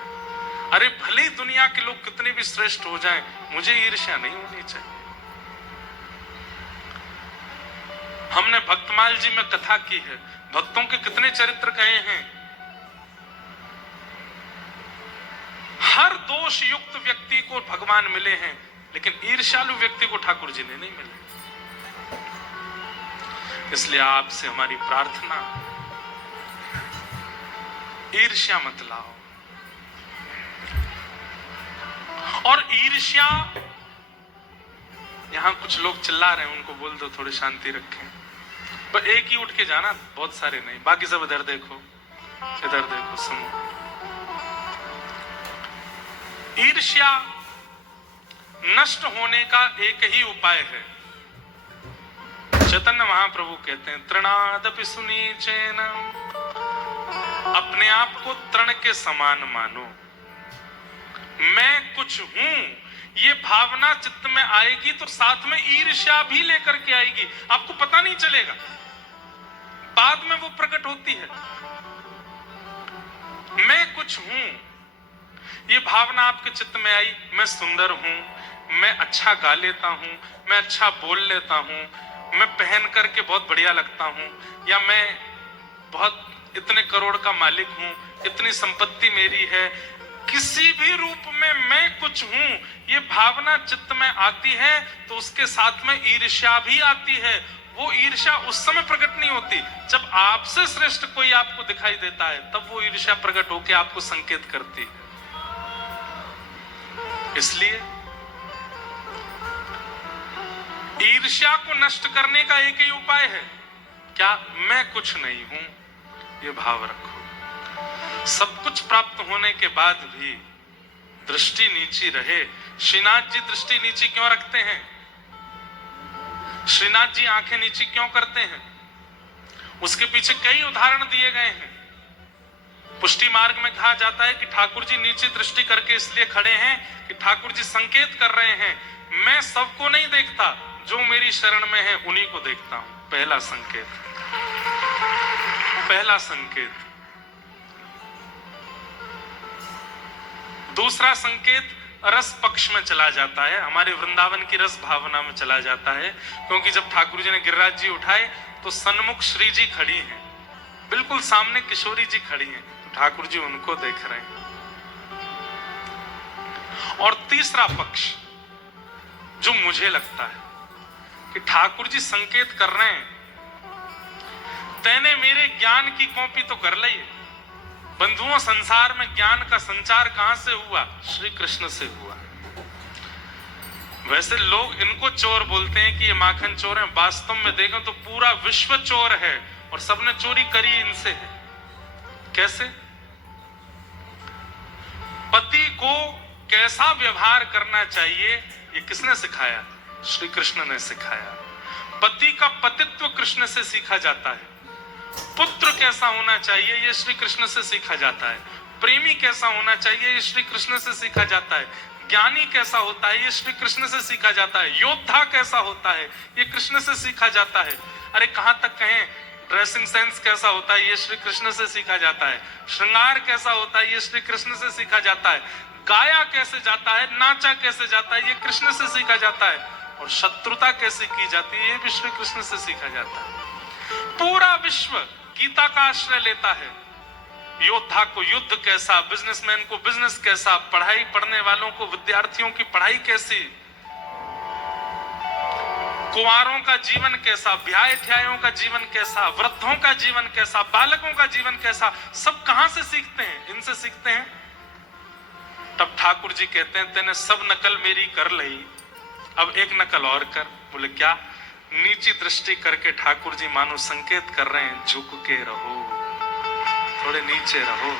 अरे भले ही दुनिया के लोग कितने भी श्रेष्ठ हो जाएं, मुझे ईर्ष्या नहीं होनी चाहिए। हमने भक्तमाल जी में कथा की है, भक्तों के कितने चरित्र कहे हैं। हर दोष युक्त व्यक्ति को भगवान मिले हैं, लेकिन ईर्ष्यालु व्यक्ति को ठाकुर जी ने नहीं मिले। इसलिए आपसे हमारी प्रार्थना, ईर्ष्या मत लाओ। और ईर्ष्या, यहां कुछ लोग चिल्ला रहे हैं, उनको बोल दो थोड़ी शांति रखें। पर एक ही उठ के जाना, बहुत सारे नहीं, बाकी सब इधर देखो, इधर देखो, सुनो। ईर्ष्या नष्ट होने का एक ही उपाय है। चैतन्य महाप्रभु कहते हैं, तृणादपि सुनीचेन, अपने आप को तृण के समान मानो। मैं कुछ हूं, ये भावना चित्त में आएगी तो साथ में ईर्ष्या भी लेकर के आएगी, आपको पता नहीं चलेगा, बाद में वो प्रकट होती है। मैं कुछ हूं, ये भावना आपके चित्त में आई, मैं सुंदर हूं, मैं अच्छा गा लेता हूं, मैं अच्छा बोल लेता हूं, मैं पहन करके बहुत बढ़िया लगता हूं, या मैं बहुत इतने करोड़ का मालिक हूं, इतनी संपत्ति मेरी है, किसी भी रूप में मैं कुछ हूं, ये भावना चित्त में आती है तो उसके साथ में ईर्ष्या भी आती है। वो ईर्ष्या उस समय प्रकट नहीं होती, जब आपसे श्रेष्ठ कोई आपको दिखाई देता है तब वो ईर्ष्या प्रकट होकर आपको संकेत करती है। इसलिए ईर्ष्या को नष्ट करने का एक ही उपाय है, क्या, मैं कुछ नहीं हूं, ये भाव रखो। सब कुछ प्राप्त होने के बाद भी दृष्टि नीची रहे। श्रीनाथ जी दृष्टि नीची क्यों रखते हैं? श्रीनाथ जी आंखें नीची क्यों करते हैं? उसके पीछे कई उदाहरण दिए गए हैं। पुष्टि मार्ग में कहा जाता है कि ठाकुर जी नीचे दृष्टि करके इसलिए खड़े हैं कि ठाकुर जी संकेत कर रहे हैं, मैं सबको नहीं देखता, जो मेरी शरण में है उन्हीं को देखता हूं। पहला संकेत, पहला संकेत। दूसरा संकेत रस पक्ष में चला जाता है, हमारे वृंदावन की रस भावना में चला जाता है, क्योंकि जब ठाकुर जी ने गिरिराज जी उठाए तो सन्मुख श्री जी खड़ी हैं, बिल्कुल सामने किशोरी जी खड़ी हैं, तो ठाकुर जी उनको देख रहे हैं। और तीसरा पक्ष जो मुझे लगता है कि ठाकुर जी संकेत कर रहे हैं, तैने मेरे ज्ञान की कॉपी तो कर ली। बंधुओं, संसार में ज्ञान का संचार कहां से हुआ? श्री कृष्ण से हुआ। वैसे लोग इनको चोर बोलते हैं कि ये माखन चोर हैं, वास्तव में देखें तो पूरा विश्व चोर है और सबने चोरी करी इनसे है। कैसे? पति को कैसा व्यवहार करना चाहिए ये किसने सिखाया? श्री कृष्ण ने सिखाया। पति का पतित्व कृष्ण से सीखा जाता है। पुत्र कैसा होना चाहिए ये श्री कृष्ण से सीखा जाता है। प्रेमी कैसा होना चाहिए ये श्री कृष्ण से सीखा जाता है। ज्ञानी कैसा होता है ये श्री कृष्ण से सीखा जाता है। योद्धा कैसा होता है ये कृष्ण से सीखा जाता है। अरे कहां तक कहें, ड्रेसिंग सेंस कैसा होता है ये श्री कृष्ण से सीखा जाता है। श्रृंगार कैसा होता है ये श्री कृष्ण से सीखा जाता है। गाया कैसे जाता है, नाचा कैसे जाता है ये कृष्ण से सीखा जाता है। और शत्रुता कैसे की जाती है ये भी श्री कृष्ण से सीखा जाता है। पूरा विश्व गीता का आश्रय लेता है। योद्धा को युद्ध कैसा, बिजनेसमैन को बिजनेस कैसा, पढ़ाई पढ़ने वालों को, विद्यार्थियों की पढ़ाई कैसी, कुंवारों का जीवन कैसा, ब्याह ठ्यायों का जीवन कैसा, वृद्धों का जीवन कैसा, बालकों का जीवन कैसा, सब कहां से सीखते हैं? इनसे सीखते हैं। तब ठाकुर जी कहते हैं तेने सब नकल मेरी कर ली, अब एक नकल और कर। बोले क्या? नीची दृष्टि करके ठाकुर जी मानो संकेत कर रहे हैं, झुक के रहो, थोड़े नीचे रहो,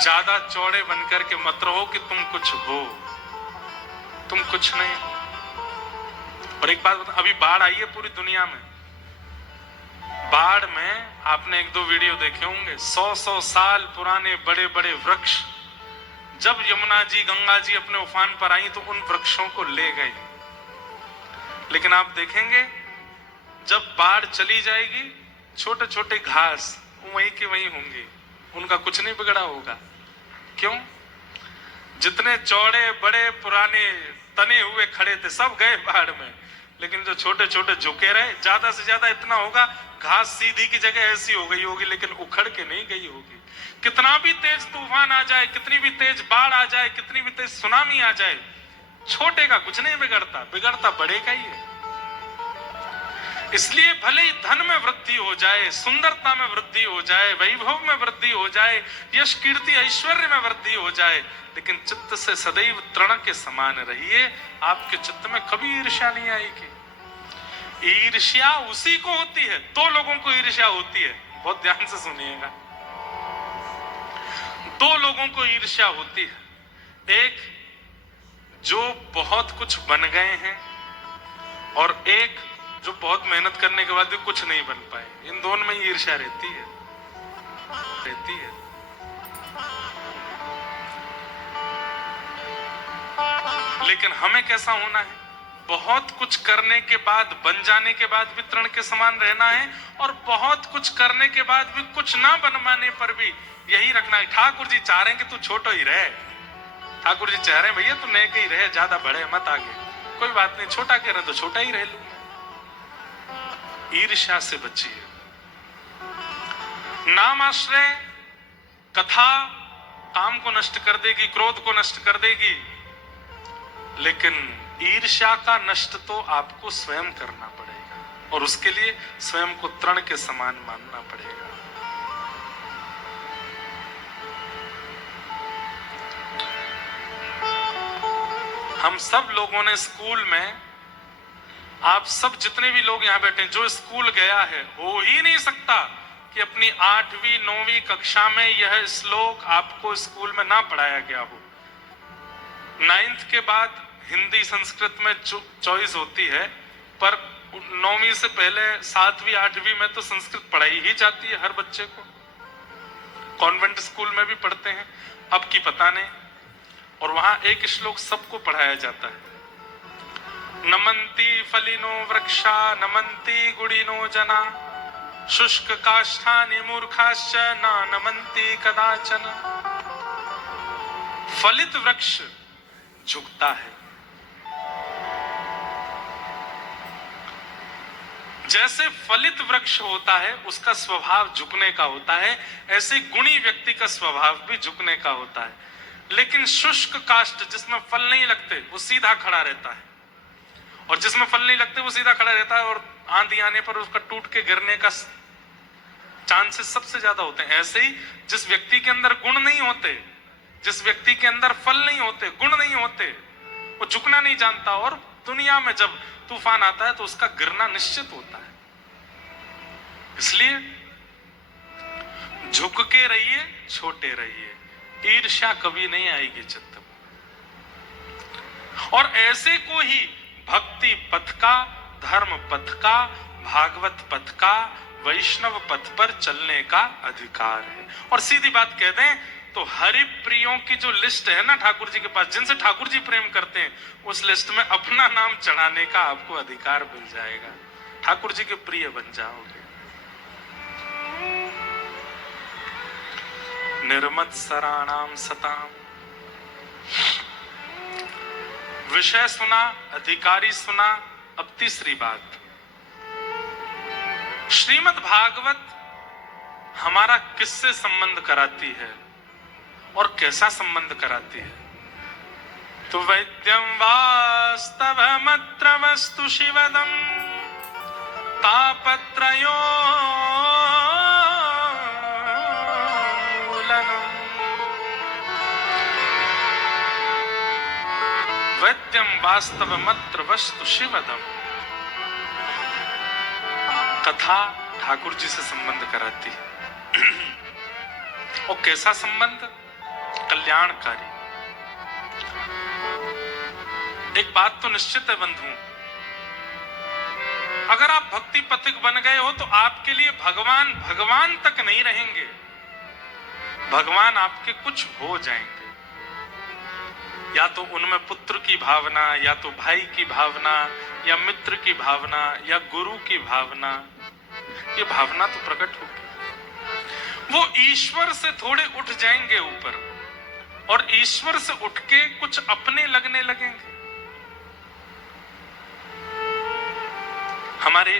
ज्यादा चौड़े बनकर के मत रहो कि तुम कुछ हो, तुम कुछ नहीं। और एक बात बता, अभी बाढ़ आई है पूरी दुनिया में। बाढ़ में आपने एक दो वीडियो देखे होंगे, 100-100 साल पुराने बड़े बड़े वृक्ष जब यमुना जी गंगा जी अपने उफान पर आई तो उन वृक्षों को ले गए। लेकिन आप देखेंगे जब बाढ़ चली जाएगी छोटे छोटे घास वहीं के वहीं होंगे, उनका कुछ नहीं बिगड़ा होगा। क्यों? जितने चौड़े बड़े पुराने तने हुए खड़े थे सब गए बाढ़ में, लेकिन जो छोटे छोटे झुके रहे, ज्यादा से ज्यादा इतना होगा घास सीधी की जगह ऐसी हो गई होगी, लेकिन उखड़ के नहीं गई होगी। कितना भी तेज तूफान आ जाए, कितनी भी तेज बाढ़ आ जाए, कितनी भी तेज सुनामी आ जाए, छोटे का कुछ नहीं बिगड़ता, बिगड़ता बड़े का ही है। इसलिए भले ही धन में वृद्धि हो जाए, सुंदरता में वृद्धि हो जाए, वैभव में वृद्धि हो जाए, यश कीर्ति ऐश्वर्य में वृद्धि हो जाए, लेकिन चित्त से सदैव तृण के समान रहिए। आपके चित्त में कभी ईर्ष्या नहीं आएगी। ईर्ष्या उसी को होती है, दो लोगों को ईर्ष्या होती है, बहुत ध्यान से सुनिएगा। दो लोगों को ईर्ष्या होती है, एक जो बहुत कुछ बन गए हैं और एक जो बहुत मेहनत करने के बाद भी कुछ नहीं बन पाए। इन दोनों में ईर्ष्या रहती है। लेकिन हमें कैसा होना है? बहुत कुछ करने के बाद, बन जाने के बाद भी तृण के समान रहना है, और बहुत कुछ करने के बाद भी कुछ ना बन पाने पर भी यही रखना है। ठाकुर जी चाह रहे हैं कि तू छोटा ही रहे। ठाकुर जी चाह रहे हैं भैया तू नेक ही रहे, ज्यादा बढ़े मत आगे, कोई बात नहीं, छोटा कह रहे तो छोटा ही रह लूंगा। ईर्ष्या से बचिए। नाम आश्रय कथा काम को नष्ट कर देगी, क्रोध को नष्ट कर देगी, लेकिन ईर्ष्या का नष्ट तो आपको स्वयं करना पड़ेगा, और उसके लिए स्वयं को तृण के समान मानना पड़ेगा। हम सब लोगों ने स्कूल में, आप सब जितने भी लोग यहां बैठे, जो स्कूल गया है, हो ही नहीं सकता कि अपनी 8वीं 9वीं कक्षा में यह श्लोक आपको स्कूल में ना पढ़ाया गया हो। 9th के बाद हिंदी संस्कृत में चॉइस होती है, पर 9वीं से पहले 7वीं 8वीं में तो संस्कृत पढ़ाई ही जाती है हर बच्चे को। कॉन्वेंट स्कूल में भी पढ़ते हैं, अब की पता नहीं। और वहां एक श्लोक सबको पढ़ाया जाता है, नमन्ति फलिनो वृक्षा नमन्ति गुणिनो जना शुष्क काष्ठानि मूर्खाश्च न नमन्ति कदाचन। फलित वृक्ष झुकता है। जैसे फलित वृक्ष होता है उसका स्वभाव झुकने का होता है, ऐसे गुणी व्यक्ति का स्वभाव भी झुकने का होता है। लेकिन शुष्क काष्ठ जिसमें फल नहीं लगते वो सीधा खड़ा रहता है, और जिसमें फल नहीं लगते वो सीधा खड़ा रहता है, और आंधी आने पर उसका टूट के गिरने का चांसेस सबसे ज्यादा होते हैं। ऐसे ही जिस व्यक्ति के अंदर गुण नहीं होते, जिस व्यक्ति के अंदर फल नहीं होते, गुण नहीं होते, वो झुकना नहीं जानता, और दुनिया में जब तूफान आता है तो उसका गिरना निश्चित होता है। इसलिए झुक के रहिए, छोटे रहिए, ईर्ष्या कभी नहीं आएगी चित्त में। और ऐसे को ही भक्ति पथ का, धर्म पथ का, भागवत पथ का, वैष्णव पथ पर चलने का अधिकार है। और सीधी बात कह दें तो हरि प्रियों की जो लिस्ट है ना ठाकुर जी के पास, जिनसे ठाकुर जी प्रेम करते हैं, उस लिस्ट में अपना नाम चढ़ाने का आपको अधिकार मिल जाएगा। ठाकुर जी के प्रिय बन जाओगे। निर्मत सराणाम सताम। विषय सुना, अधिकारी सुना। अब तीसरी बात, श्रीमद् भागवत हमारा किससे संबंध कराती है और कैसा संबंध कराती है? तो वैद्यम वास्तवमत्र वस्तु शिवदम तापत्रयो वैद्यम वास्तवमत्र वस्तु शिवदम। कथा ठाकुर जी से संबंध कराती है। और कैसा संबंध? कल्याणकारी। एक बात तो निश्चित है बंधु, अगर आप भक्ति पथिक बन गए हो तो आपके लिए भगवान भगवान तक नहीं रहेंगे, भगवान आपके कुछ हो जाएंगे। या तो उनमें पुत्र की भावना, या तो भाई की भावना, या मित्र की भावना, या गुरु की भावना, ये भावना तो प्रकट होगी। वो ईश्वर से थोड़े उठ जाएंगे ऊपर, और ईश्वर से उठ के कुछ अपने लगने लगेंगे। हमारे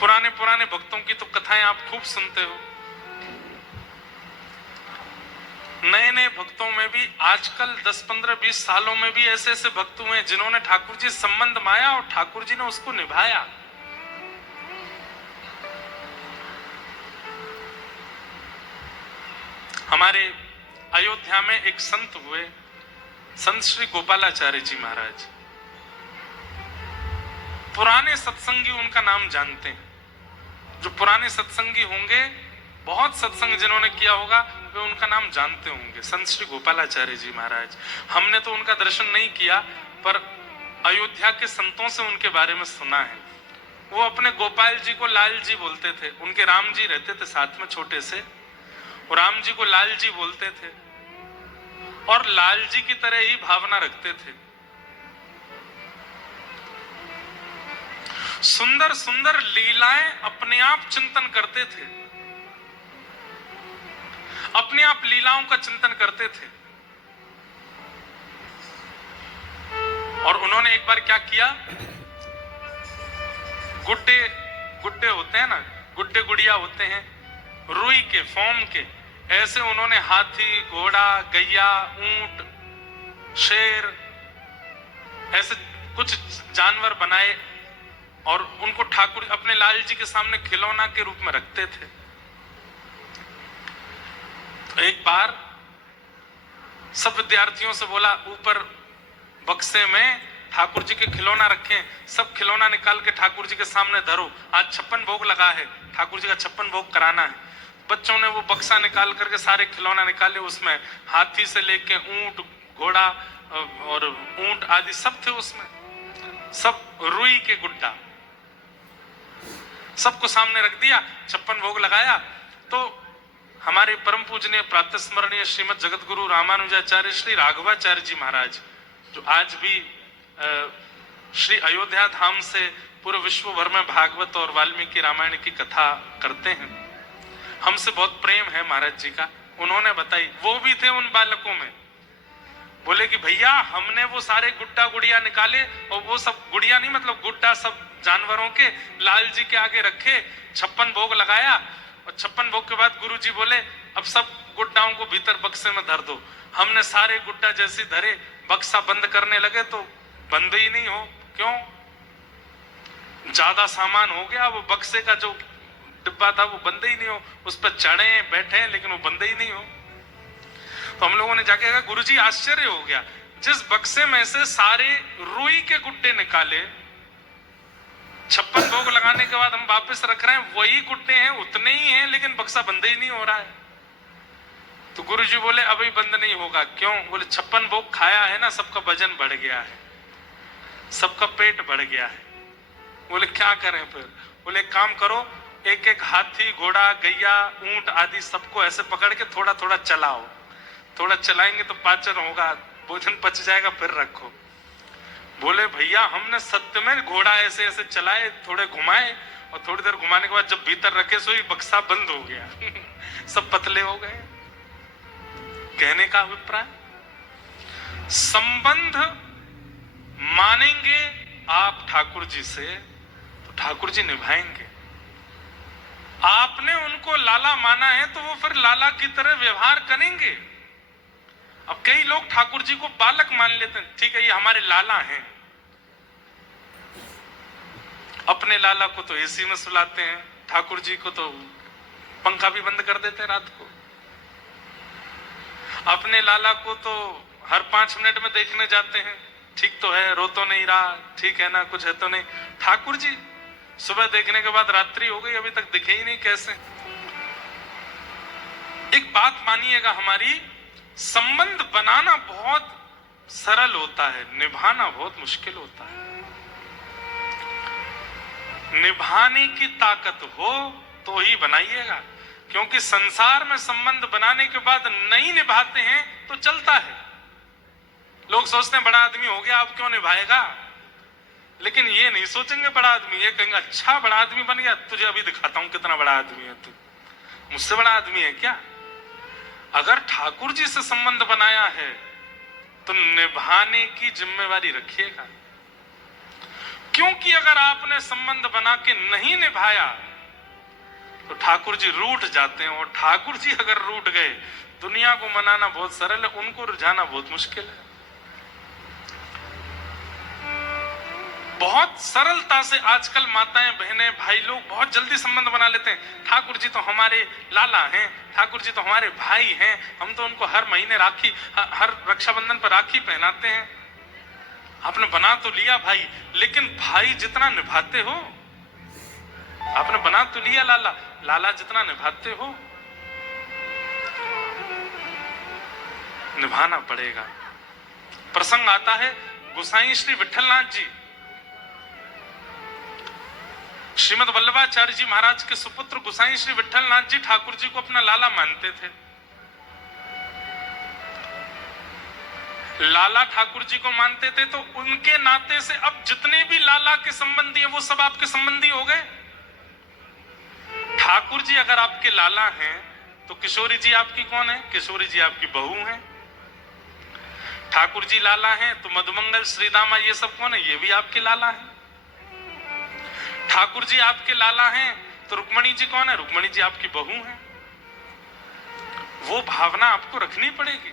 पुराने पुराने भक्तों की तो कथाएं आप खूब सुनते हो। नए नए भक्तों में भी आजकल 10, 15, 20 सालों में भी ऐसे ऐसे भक्त हुए जिन्होंने ठाकुर जी संबंध माया और ठाकुर जी ने उसको निभाया। हमारे अयोध्या में एक संत हुए, संत श्री गोपालाचार्य जी महाराज। पुराने सत्संगी उनका नाम जानते हैं। जो पुराने सत्संगी होंगे, बहुत सत्संग जिन्होंने किया होगा, वे उनका नाम जानते होंगे, संत श्री गोपालाचार्य जी महाराज। हमने तो उनका दर्शन नहीं किया, पर अयोध्या के संतों से उनके बारे में सुना है। वो अपने गोपाल जी को लाल जी बोलते थे। उनके राम जी रहते थे साथ में छोटे से, और राम जी को लाल जी बोलते थे, और लाल जी की तरह ही भावना रखते थे। सुंदर सुंदर लीलाएं अपने आप चिंतन करते थे, अपने आप लीलाओं का चिंतन करते थे। और उन्होंने एक बार क्या किया, गुड्डे गुड्डे होते हैं ना, गुड्डे गुड़िया होते हैं रुई के, फोम के, ऐसे उन्होंने हाथी, घोड़ा, गैया, ऊंट, शेर, ऐसे कुछ जानवर बनाए और उनको ठाकुर अपने लाल जी के सामने खिलौना के रूप में रखते थे। तो एक बार सब विद्यार्थियों से बोला, ऊपर बक्से में ठाकुर जी के खिलौना रखें, सब खिलौना निकाल के ठाकुर जी के सामने धरो, आज 56 भोग लगा है, ठाकुर जी का 56 भोग कराना है। बच्चों ने वो बक्सा निकाल करके सारे खिलौना निकाले, उसमें हाथी से लेके ऊंट, घोड़ा और ऊंट आदि सब थे उसमें, सब रुई के गुड्डा, सबको सामने रख दिया, 56 भोग लगाया। तो हमारे परम पूजनीय प्रातः स्मरणीय श्रीमद जगत गुरु रामानुजाचार्य श्री राघवाचार्य जी महाराज, जो आज भी श्री अयोध्या धाम से पूरे विश्व भर में भागवत और वाल्मीकि रामायण की कथा करते हैं, हमसे बहुत प्रेम है महाराज जी का। उन्होंने बताई, वो भी थे उन बालकों में। बोले कि भैया हमने वो सारे गुड्डा गुड़िया निकाले और वो सब गुड़िया नहीं मतलब गुड्डा सब जानवरों के लाल जी के आगे रखे, 56 भोग लगाया और 56 भोग के बाद गुरु जी बोले अब सब गुड्डाओं को भीतर बक्से में धर दो। हमने सारे गुड्डा जैसे धरे, बक्सा बंद करने लगे तो बंद ही नहीं हो। क्यों? ज्यादा सामान हो गया, वो बक्से का जो डिब्बा था वो बंद ही नहीं हो। उस पर चढ़े बैठे लेकिन वो बंद ही नहीं हो। तो हम लोगों ने जाके कहा गुरुजी आश्चर्य हो गया, जिस बक्से में से सारे रुई के गुड्डे निकाले, 56 भोग लगाने के बाद हम वापस रख रहे हैं, वही गुड्डे हैं, उतने ही हैं, लेकिन बक्सा बंद ही नहीं हो रहा है। तो गुरुजी बोले अभी बंद नहीं होगा। क्यों? बोले 56 भोग खाया है ना, सबका वजन बढ़ गया है, सबका पेट बढ़ गया है। बोले क्या करें फिर? बोले एक काम करो, एक एक हाथी घोड़ा गैया ऊंट आदि सबको ऐसे पकड़ के थोड़ा थोड़ा चलाओ, थोड़ा चलाएंगे तो पाचन होगा, भोजन पच जाएगा, फिर रखो। बोले भैया हमने सत्य में घोड़ा ऐसे ऐसे चलाए, थोड़े घुमाए और थोड़ी देर घुमाने के बाद जब भीतर रखे सोई बक्सा बंद हो गया सब पतले हो गए। कहने का अभिप्राय, संबंध मानेंगे आप ठाकुर जी से तो ठाकुर जी निभाएंगे। आपने उनको लाला माना है तो वो फिर लाला की तरह व्यवहार करेंगे। अब कई लोग ठाकुर जी को बालक मान लेते हैं, ठीक है ये हमारे लाला हैं, अपने लाला को तो एसी में सुलाते हैं, ठाकुर जी को तो पंखा भी बंद कर देते हैं रात को, अपने लाला को तो हर 5 मिनट में देखने जाते हैं, ठीक तो है, रो तो नहीं रहा, ठीक है ना, कुछ है तो नहीं। ठाकुर जी सुबह देखने के बाद रात्रि हो गई, अभी तक दिखे ही नहीं, कैसे? एक बात मानिएगा, हमारी संबंध बनाना बहुत सरल होता है, निभाना बहुत मुश्किल होता है। निभाने की ताकत हो तो ही बनाइएगा, क्योंकि संसार में संबंध बनाने के बाद नहीं निभाते हैं तो चलता है। लोग सोचते हैं बड़ा आदमी हो गया अब क्यों निभाएगा, लेकिन ये नहीं सोचेंगे बड़ा आदमी, ये कहेंगे अच्छा बड़ा आदमी बन गया, तुझे अभी दिखाता हूं कितना बड़ा आदमी है तू, मुझसे बड़ा आदमी है क्या? अगर ठाकुर जी से संबंध बनाया है तो निभाने की जिम्मेवारी रखिएगा, क्योंकि अगर आपने संबंध बना के नहीं निभाया तो ठाकुर जी रूठ जाते हैं, और ठाकुर जी अगर रूठ गए, दुनिया को मनाना बहुत सरल है, उनको रुझाना बहुत मुश्किल है। बहुत सरलता से आजकल माताएं बहनें भाई लोग बहुत जल्दी संबंध बना लेते हैं। ठाकुर जी तो हमारे लाला हैं, ठाकुर जी तो हमारे भाई हैं, हम तो उनको हर महीने राखी, हर रक्षाबंधन पर राखी पहनाते हैं। आपने बना तो लिया भाई, लेकिन भाई जितना निभाते हो, आपने बना तो लिया लाला, लाला जितना निभाते हो निभाना पड़ेगा। प्रसंग आता है गोसाई श्री विठलनाथ जी, श्रीमद वल्लभाचार्य जी महाराज के सुपुत्र गोसाई श्री विठलनाथ जी ठाकुर जी को अपना लाला मानते थे। लाला ठाकुर जी को मानते थे तो उनके नाते से अब जितने भी लाला के संबंधी हैं वो सब आपके संबंधी हो गए। ठाकुर जी अगर आपके लाला हैं तो किशोरी जी आपकी कौन है? किशोरी जी आपकी बहू हैं। ठाकुर जी लाला हैं तो मधुमंगल श्रीदामा ये सब कौन है? ये भी आपके लाला हैं। ठाकुर जी आपके लाला हैं तो रुक्मणी जी कौन है? रुक्मणी जी आपकी बहू हैं। वो भावना आपको रखनी पड़ेगी।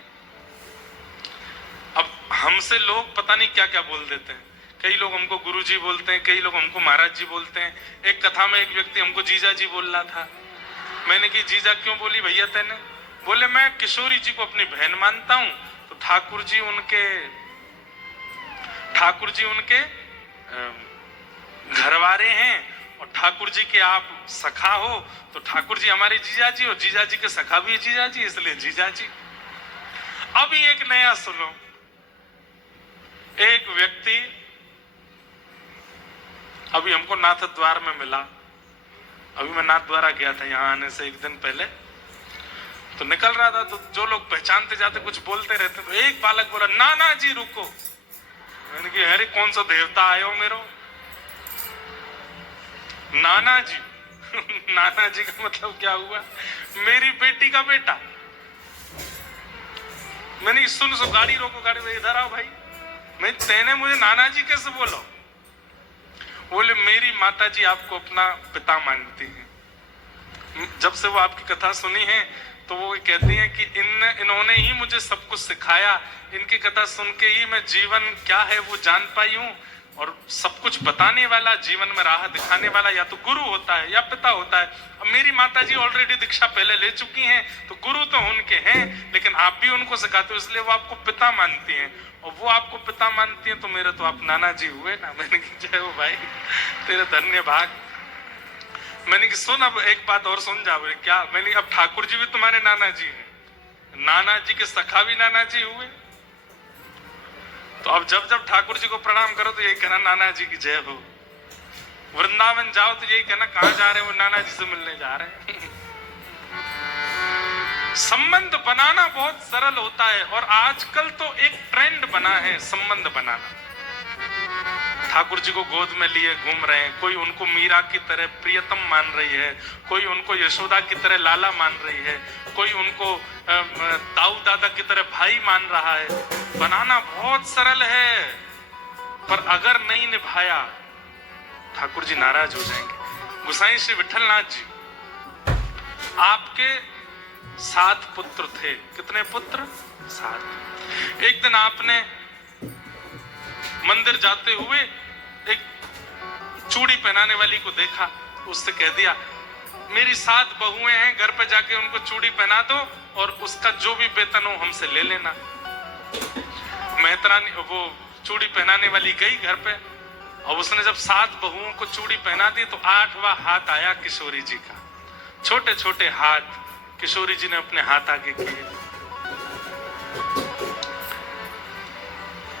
अब हमसे लोग पता नहीं क्या क्या बोल देते हैं, कई लोग हमको गुरुजी बोलते हैं, कई लोग हमको महाराज जी बोलते हैं। एक कथा में एक व्यक्ति हमको जीजा जी बोल रहा था, मैंने कि जीजा क्यों बोली भैया तेने? बोले मैं किशोरी जी को अपनी बहन मानता हूं तो ठाकुर जी उनके घरवारे हैं, और ठाकुर जी के आप सखा हो तो ठाकुर जी हमारे जीजा जी, और जीजा जी के सखा भी जीजा जी, इसलिए जीजा जी। अभी एक नया सुनो, एक व्यक्ति अभी हमको नाथ द्वार में मिला। अभी मैं नाथ द्वारा गया था यहाँ आने से एक दिन पहले, तो निकल रहा था तो जो लोग पहचानते जाते कुछ बोलते रहते, तो एक बालक बोला नाना जी रुको। मैंने कहा अरे कौन सा देवता आयो मेरो? नाना जी नाना जी का मतलब क्या हुआ? मेरी बेटी का बेटा। मैंने सुन सो गाड़ी रोको, गाड़ी इधर आओ भाई। मैं तेने मुझे नाना जी कैसे बोला? बोले मेरी माता जी आपको अपना पिता मानती हैं। जब से वो आपकी कथा सुनी है तो वो कहती हैं कि इन्होंने ही मुझे सब कुछ सिखाया, इनकी कथा सुन के ही मैं जीवन क्या है वो जान पाई हूँ। और सब कुछ बताने वाला, जीवन में राह दिखाने वाला या तो गुरु होता है या पिता होता है। अब मेरी माता जी ऑलरेडी दीक्षा पहले ले चुकी हैं, तो गुरु तो उनके हैं, लेकिन आप भी उनको सिखाते हो, इसलिए वो आपको पिता मानती हैं। और वो आपको पिता मानती हैं तो मेरे तो आप नाना जी हुए ना। मैंने कहा जय हो भाई, तेरा धन्य भाग। मैंने कि सुन, अब एक बात और सुन जा। बोले क्या? मैंने अब ठाकुर जी भी तुम्हारे नाना जी हैं, नाना जी के सखा भी नाना जी हुए। तो अब जब जब ठाकुर जी को प्रणाम करो तो यही कहना नाना जी की जय हो। वृंदावन जाओ तो यही कहना कहाँ जा रहे हो? नाना जी से मिलने जा रहे हैं। संबंध बनाना बहुत सरल होता है, और आजकल तो एक ट्रेंड बना है संबंध बनाना। ठाकुर जी को गोद में लिए घूम रहे हैं, कोई उनको मीरा की तरह प्रियतम मान रही है, कोई उनको यशोदा की तरह लाला मान रही है, कोई उनको ताऊ दादा की तरह भाई मान रहा है। बनाना बहुत सरल है, पर अगर नहीं निभाया ठाकुर जी नाराज हो जाएंगे। गोसाई श्री विठलनाथ जी, आपके 7 पुत्र थे। कितने पुत्र? 7। एक दिन आपने मंदिर जाते हुए एक चूड़ी पहनाने वाली को देखा, उससे कह दिया मेरी 7 बहुएं हैं, घर पे जाके उनको चूड़ी पहना दो और उसका जो भी वेतन हो हमसे ले लेना। मेहतरानी वो चूड़ी पहनाने वाली गई घर पे, और उसने जब 7 बहुओं को चूड़ी पहना दी तो 8वां हाथ आया किशोरी जी का। छोटे छोटे हाथ किशोरी जी ने अपने हाथ आगे किए।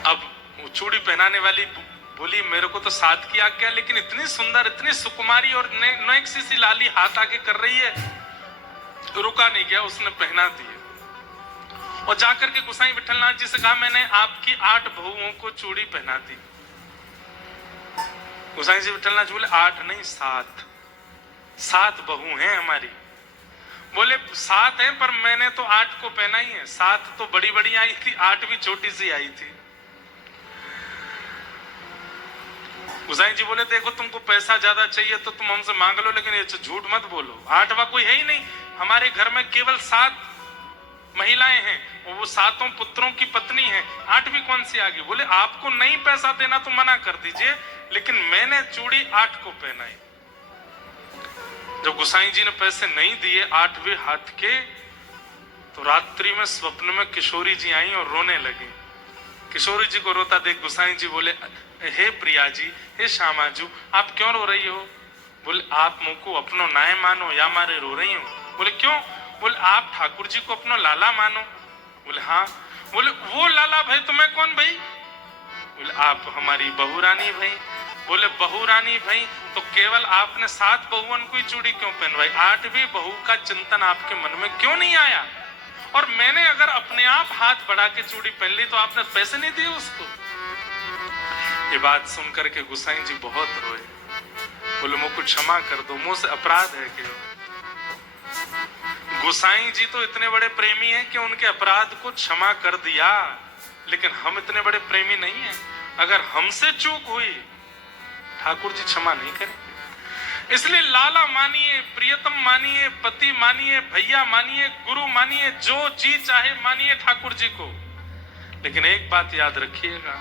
अब चूड़ी पहनाने वाली बोली मेरे को तो 7 की आज्ञा, लेकिन इतनी सुंदर, इतनी सुकुमारी और नेक सी लाली हाथ आगे कर रही है। रुका नहीं गया, उसने पहना दिए और जाकर के गोसाई विठलनाथ जी से कहा मैंने आपकी 8 बहुओं को चूड़ी पहना दी। गोसाई जी विठलनाथ जी बोले 8 नहीं 7 बहू हैं हमारी। बोले 7 हैं पर मैंने तो 8 को पहना ही है, 7 तो बड़ी बड़ी आई थी, 8 भी छोटी सी आई थी। गोसाई जी बोले देखो तुमको पैसा ज्यादा चाहिए तो तुम हमसे मांग लो, लेकिन ये झूठ मत बोलो, 8वां कोई है ही नहीं। हमारे घर में केवल 7 महिलाएं हैं और वो 7 पुत्रों की पत्नी है, 8वीं कौन सी आ गई? बोले आपको नहीं पैसा देना तो मना कर दीजिए, लेकिन मैंने चूड़ी 8 को पहनाई। जब गोसाई जी ने पैसे नहीं दिए 8वें हाथ के, तो रात्रि में स्वप्न में किशोरी जी आई और रोने लगी। किशोरी जी को रोता देख गोसाई जी बोले हे प्रिया जी, हे श्यामाजू, आप क्यों रो रही हो? बोले आप मुझको अपनो नाय मानो या मारे रो रही हो? बोले क्यों? बोले आप ठाकुर जी को अपनो लाला मानो? बोले हाँ। बोले वो लाला भाई तुम्हें कौन भाई? बोले आप हमारी बहू रानी भाई। बोले बहू रानी भाई तो केवल आपने 7 बहुओं को ही चूड़ी क्यों पहनवाई? 8वीं बहू का चिंतन आपके मन में क्यों नहीं आया? और मैंने अगर अपने आप हाथ बढ़ा के चूड़ी पहन ली तो आपने पैसे नहीं दिए उसको। ये बात सुनकर के गोसाई जी बहुत रोए। बोले मुझको क्षमा कर दो, मुझसे अपराध है क्यों? गोसाई जी तो इतने बड़े प्रेमी हैं कि उनके अपराध को क्षमा कर दिया, लेकिन हम इतने बड़े प्रेमी नहीं हैं। अगर हमसे चूक हुई ठाकुर जी क्षमा नहीं करेंगे। इसलिए लाला मानिए, प्रियतम मानिए, पति मानिए, भैया मानिए, गुरु मानिए, जो जी चाहे मानिए ठाकुर जी को, लेकिन एक बात याद रखिएगा,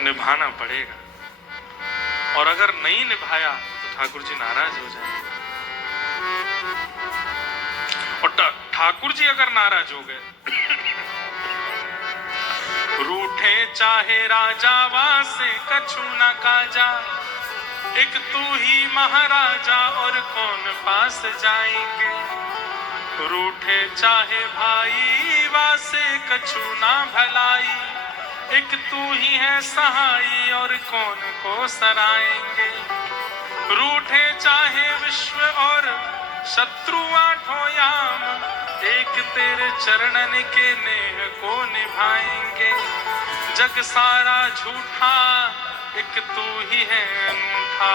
निभाना पड़ेगा। और अगर नहीं निभाया तो ठाकुर जी नाराज हो जाएंगे। और ठाकुर जी अगर नाराज हो गए, रूठे चाहे राजा वासे कछु न काजा, एक तू ही महाराजा और कौन पास जाएंगे। रूठे चाहे भाई वासे कछु ना भलाई, एक तू ही है सहाई और कौन को सराएंगे। रूठे चाहे विश्व और शत्रु 8 याम, एक तेरे चरणन के नेह को निभाएंगे। जग सारा झूठा एक तू ही है अनूठा,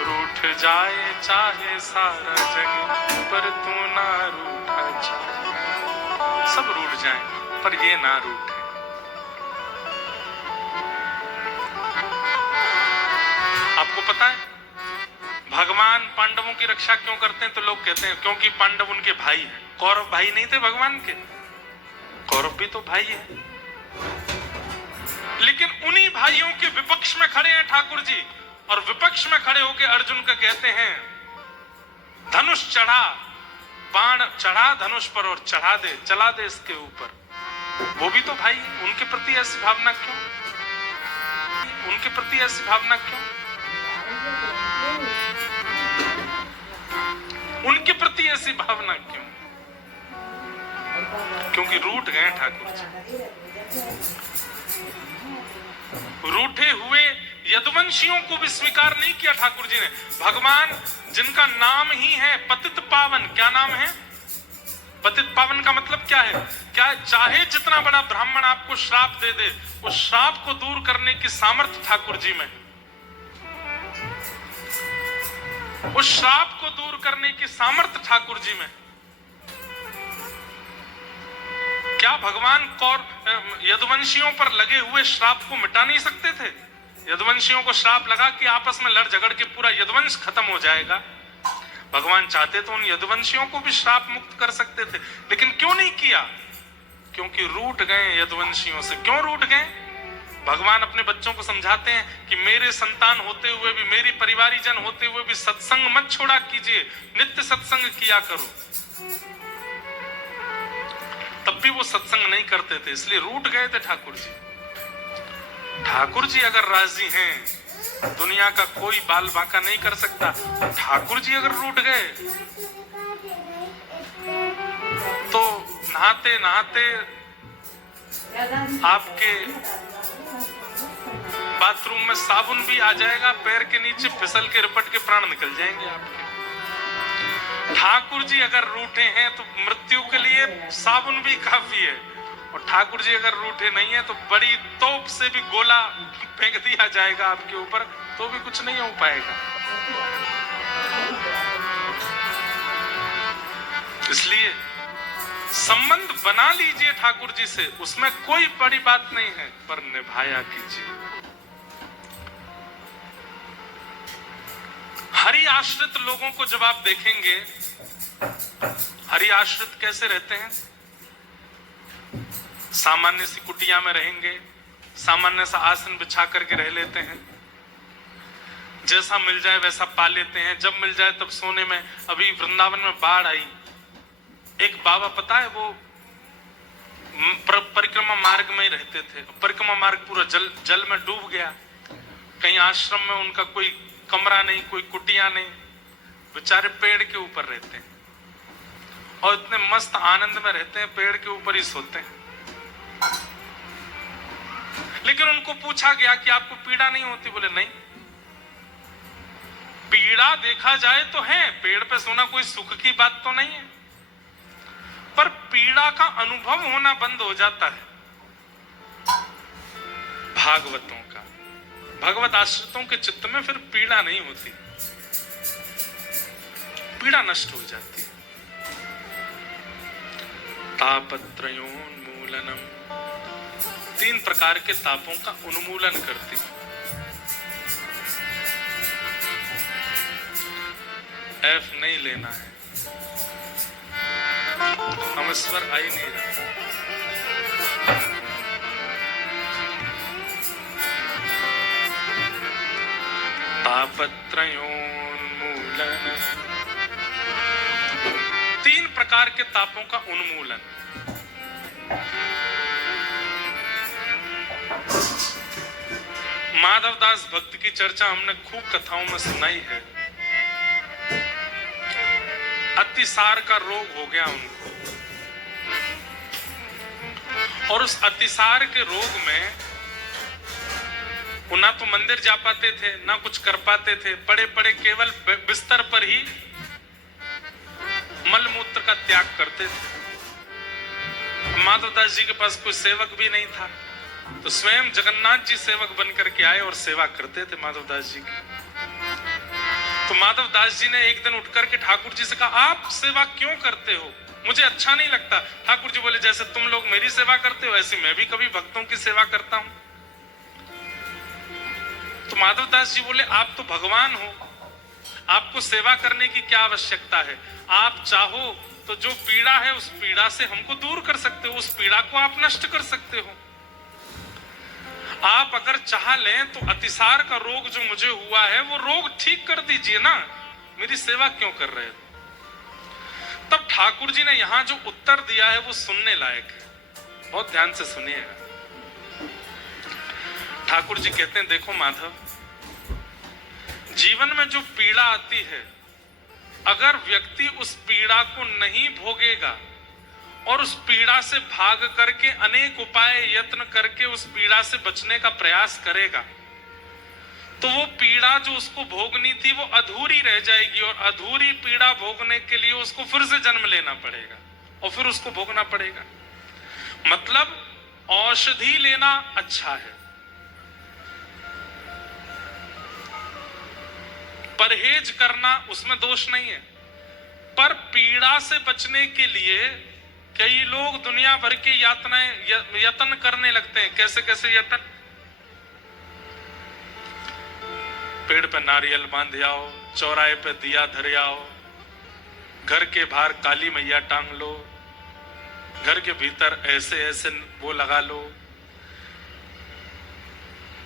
रूठ जाए चाहे सारा जग पर तू ना रूठा जाए। सब रूठ जाएं, पर ये ना रूठे। आपको पता है भगवान पांडवों की रक्षा क्यों करते हैं? तो लोग कहते हैं क्योंकि पांडव उनके भाई हैं। कौरव भाई नहीं थे भगवान के? कौरव भी तो भाई है, लेकिन उन्हीं भाइयों के विपक्ष में खड़े हैं ठाकुर जी, और विपक्ष में खड़े होकर अर्जुन का कहते हैं धनुष चढ़ा, बाण चढ़ा धनुष पर और चढ़ा दे, चला दे इसके ऊपर। वो भी तो भाई, उनके प्रति ऐसी भावना क्यों? उनके प्रति ऐसी भावना क्यों? उनके प्रति ऐसी भावना क्यों? क्योंकि रूठ गए ठाकुर जी। रूठे हुए यदुवंशियों को भी स्वीकार नहीं किया ठाकुर जी ने। भगवान जिनका नाम ही है पतित पावन, क्या नाम है? पतित पावन का मतलब क्या है? क्या चाहे जितना बड़ा ब्राह्मण आपको श्राप दे दे, उस श्राप को दूर करने की सामर्थ्य ठाकुर जी में, उस श्राप को दूर करने की सामर्थ्य ठाकुर जी में। क्या भगवान यदुवंशियों पर लगे हुए श्राप को मिटा नहीं सकते थे? यदुवंशियों को श्राप लगा कि आपस में लड़ झगड़ के पूरा यदुवंश खत्म हो जाएगा। भगवान चाहते तो उन यदुवंशियों को भी श्राप मुक्त कर सकते थे, लेकिन क्यों नहीं किया? क्योंकि रूठ गए यदुवंशियों से। क्यों रूठ गए? भगवान अपने बच्चों को समझाते हैं कि मेरे संतान होते हुए भी, मेरी परिवारीजन होते हुए भी सत्संग मत छोड़ा कीजिए, नित्य सत्संग किया करो। तब भी वो सत्संग नहीं करते थे, इसलिए रूठ गए थे ठाकुर जी। ठाकुर जी अगर राजी हैं, दुनिया का कोई बाल बांका नहीं कर सकता। ठाकुर जी अगर रूठ गए तो नहाते नहाते आपके बाथरूम में साबुन भी आ जाएगा, पैर के नीचे फिसल के रिपट के प्राण निकल जाएंगे आपके। ठाकुर जी अगर रूठे हैं तो मृत्यु के लिए साबुन भी काफी है, और ठाकुर जी अगर रूठे नहीं है तो बड़ी तोप से भी गोला फेंक दिया जाएगा आपके ऊपर, तो भी कुछ नहीं हो पाएगा। इसलिए संबंध बना लीजिए ठाकुर जी से, उसमें कोई बड़ी बात नहीं है, पर निभाया कीजिए। हरि आश्रित लोगों को जब आप देखेंगे, हरि आश्रित कैसे रहते हैं? सामान्य सी कुटिया में रहेंगे, सामान्य सा आसन बिछा करके रह लेते हैं, जैसा मिल जाए वैसा पा लेते हैं, जब मिल जाए तब सोने में। अभी वृंदावन में बाढ़ आई, एक बाबा पता है वो परिक्रमा मार्ग में ही रहते थे, परिक्रमा मार्ग पूरा जल में डूब गया। कहीं आश्रम में उनका कोई कमरा नहीं, कोई कुटिया नहीं, बेचारे पेड़ के ऊपर रहते हैं और इतने मस्त आनंद में रहते हैं, पेड़ के ऊपर ही सोते हैं। लेकिन उनको पूछा गया कि आपको पीड़ा नहीं होती? बोले नहीं। पीड़ा देखा जाए तो है, पेड़ पे सोना कोई सुख की बात तो नहीं है, पर पीड़ा का अनुभव होना बंद हो जाता है भागवतों का। भगवत आश्रितों के चित्त में फिर पीड़ा नहीं होती, पीड़ा नष्ट हो जाती है। तापत्रयोन्मूलनम, 3 प्रकार के तापों का उन्मूलन करती। एफ नहीं लेना है, हम स्वर आई नहीं रहा। तापत्रयोन्मूलन, 3 प्रकार के तापों का उन्मूलन। माधवदास भक्त की चर्चा हमने खूब कथाओं में सुनाई है। अतिसार का रोग हो गया उनको, और उस अतिसार के रोग में वो ना तो मंदिर जा पाते थे, ना कुछ कर पाते थे, पड़े पड़े केवल बिस्तर पर ही मलमूत्र का त्याग करते थे। माधवदास जी के पास कोई सेवक भी नहीं था, तो स्वयं जगन्नाथ जी सेवक बन करके आए और सेवा करते थे माधवदास जी की। तो माधवदास जी ने एक दिन उठ करके ठाकुर जी से कहा, आप सेवा क्यों करते हो? मुझे अच्छा नहीं लगता। ठाकुर जी बोले जैसे तुम लोग मेरी सेवा करते हो ऐसे मैं भी कभी भक्तों की सेवा करता हूं। तो माधवदास जी बोले आप तो भगवान हो, आपको सेवा करने की क्या आवश्यकता है? आप चाहो तो जो पीड़ा है उस पीड़ा से हमको दूर कर सकते हो, उस पीड़ा को आप नष्ट कर सकते हो। आप अगर चाह लें तो अतिसार का रोग जो मुझे हुआ है वो रोग ठीक कर दीजिए ना, मेरी सेवा क्यों कर रहे हो? तब ठाकुर जी ने यहां जो उत्तर दिया है वो सुनने लायक है, बहुत ध्यान से सुनिएगा। ठाकुर जी कहते हैं देखो माधव, जीवन में जो पीड़ा आती है अगर व्यक्ति उस पीड़ा को नहीं भोगेगा और उस पीड़ा से भाग करके अनेक उपाय यत्न करके उस पीड़ा से बचने का प्रयास करेगा तो वो पीड़ा जो उसको भोगनी थी वो अधूरी रह जाएगी और अधूरी पीड़ा भोगने के लिए उसको फिर से जन्म लेना पड़ेगा और फिर उसको भोगना पड़ेगा। मतलब औषधि लेना अच्छा है, परहेज करना उसमें दोष नहीं है, पर पीड़ा से बचने के लिए कई लोग दुनिया भर के यत्न करने लगते हैं। कैसे कैसे यत्न? पेड़ पे नारियल बांध आओ, चौराहे पे दिया धर आओ, घर के बाहर काली मैया टांग लो, घर के भीतर ऐसे ऐसे वो लगा लो,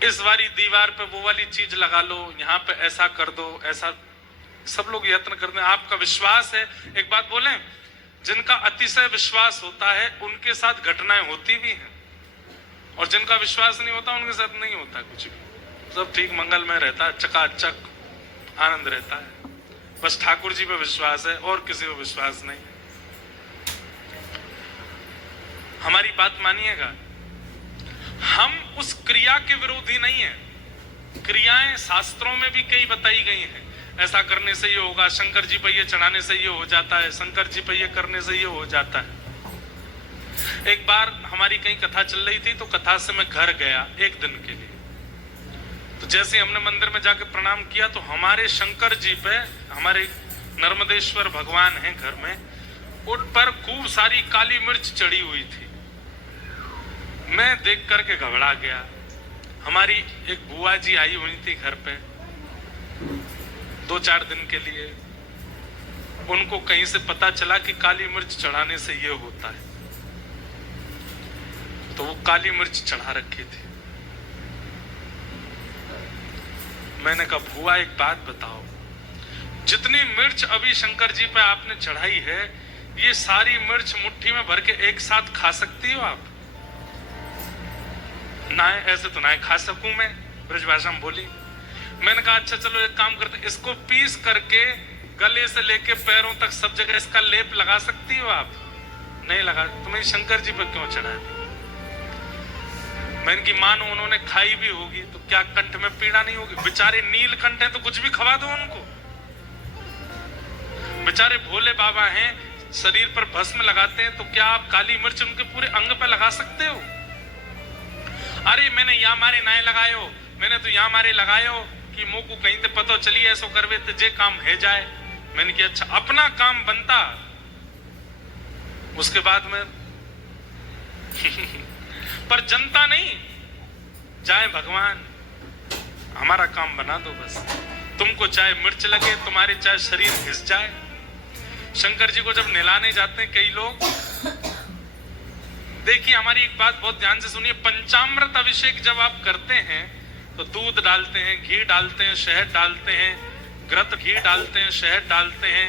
इस वाली दीवार पे वो वाली चीज लगा लो, यहाँ पे ऐसा कर दो, ऐसा सब लोग यत्न करते हैं। आपका विश्वास है, एक बात बोलें, जिनका अतिशय विश्वास होता है उनके साथ घटनाएं होती भी हैं और जिनका विश्वास नहीं होता उनके साथ नहीं होता कुछ भी, सब ठीक मंगलमय रहता है, चकाचक आनंद रहता है। बस ठाकुर जी पे विश्वास है और किसी पे विश्वास नहीं है। हमारी बात मानिएगा, हम उस क्रिया के विरोधी नहीं है, क्रियाएं शास्त्रों में भी कई बताई गई हैं, ऐसा करने से ये होगा, शंकर जी पे ये चढ़ाने से ये हो जाता है, शंकर जी पे ये करने से ये हो जाता है। एक बार हमारी कहीं कथा चल रही थी तो कथा से मैं घर गया एक दिन के लिए, तो जैसे हमने मंदिर में जाके प्रणाम किया तो हमारे शंकर जी पे, हमारे नर्मदेश्वर भगवान हैं घर में, उन पर खूब सारी काली मिर्च चढ़ी हुई थी। मैं देख करके घबरा गया। हमारी एक बुआ जी आई हुई थी घर पे 2-4 दिन के लिए, उनको कहीं से पता चला कि काली मिर्च चढ़ाने से ये होता है, तो वो काली मिर्च चढ़ा रखी थी। मैंने कहा बुआ एक बात बताओ, जितनी मिर्च अभी शंकर जी पे आपने चढ़ाई है ये सारी मिर्च मुट्ठी में भर के एक साथ खा सकती हो आप? ना ऐसे तो ना खा सकूं मैं, ब्रजभाषा में बोली। मैंने कहा अच्छा चलो एक काम करते, इसको पीस करके गले से लेके पैरों तक सब जगह इसका लेप लगा सकती हो आप? नहीं लगा। तुम्हें शंकर जी पर क्यों चढ़ाया था? मैंने की मानो उन्होंने खाई भी होगी तो क्या कंठ में पीड़ा नहीं होगी? बेचारे नीलकंठ हैं तो कुछ भी खवा दो उनको, बेचारे भोले बाबा हैं, शरीर पर भस्म लगाते हैं, तो क्या आप काली मिर्च उनके पूरे अंग पे लगा सकते हो? अरे मैंने यहाँ मारे नाए लगायो, मैंने तो यहाँ मारे लगायो कि मुंह को कहीं ते पता चली ऐसो करवे तो जे काम है जाए। मैंने किया अच्छा अपना काम बनता, उसके बाद में पर जनता नहीं जाए, भगवान हमारा काम बना दो बस, तुमको चाहे मिर्च लगे, तुम्हारे चाहे शरीर घिस जाए। शंकर जी को जब नहलाने जाते हैं कई लोग, देखिए हमारी एक बात बहुत ध्यान से सुनिए, पंचामृत अभिषेक जब आप करते हैं तो दूध डालते हैं, घी डालते हैं, शहद डालते हैं, घृत घी डालते हैं, शहद डालते हैं,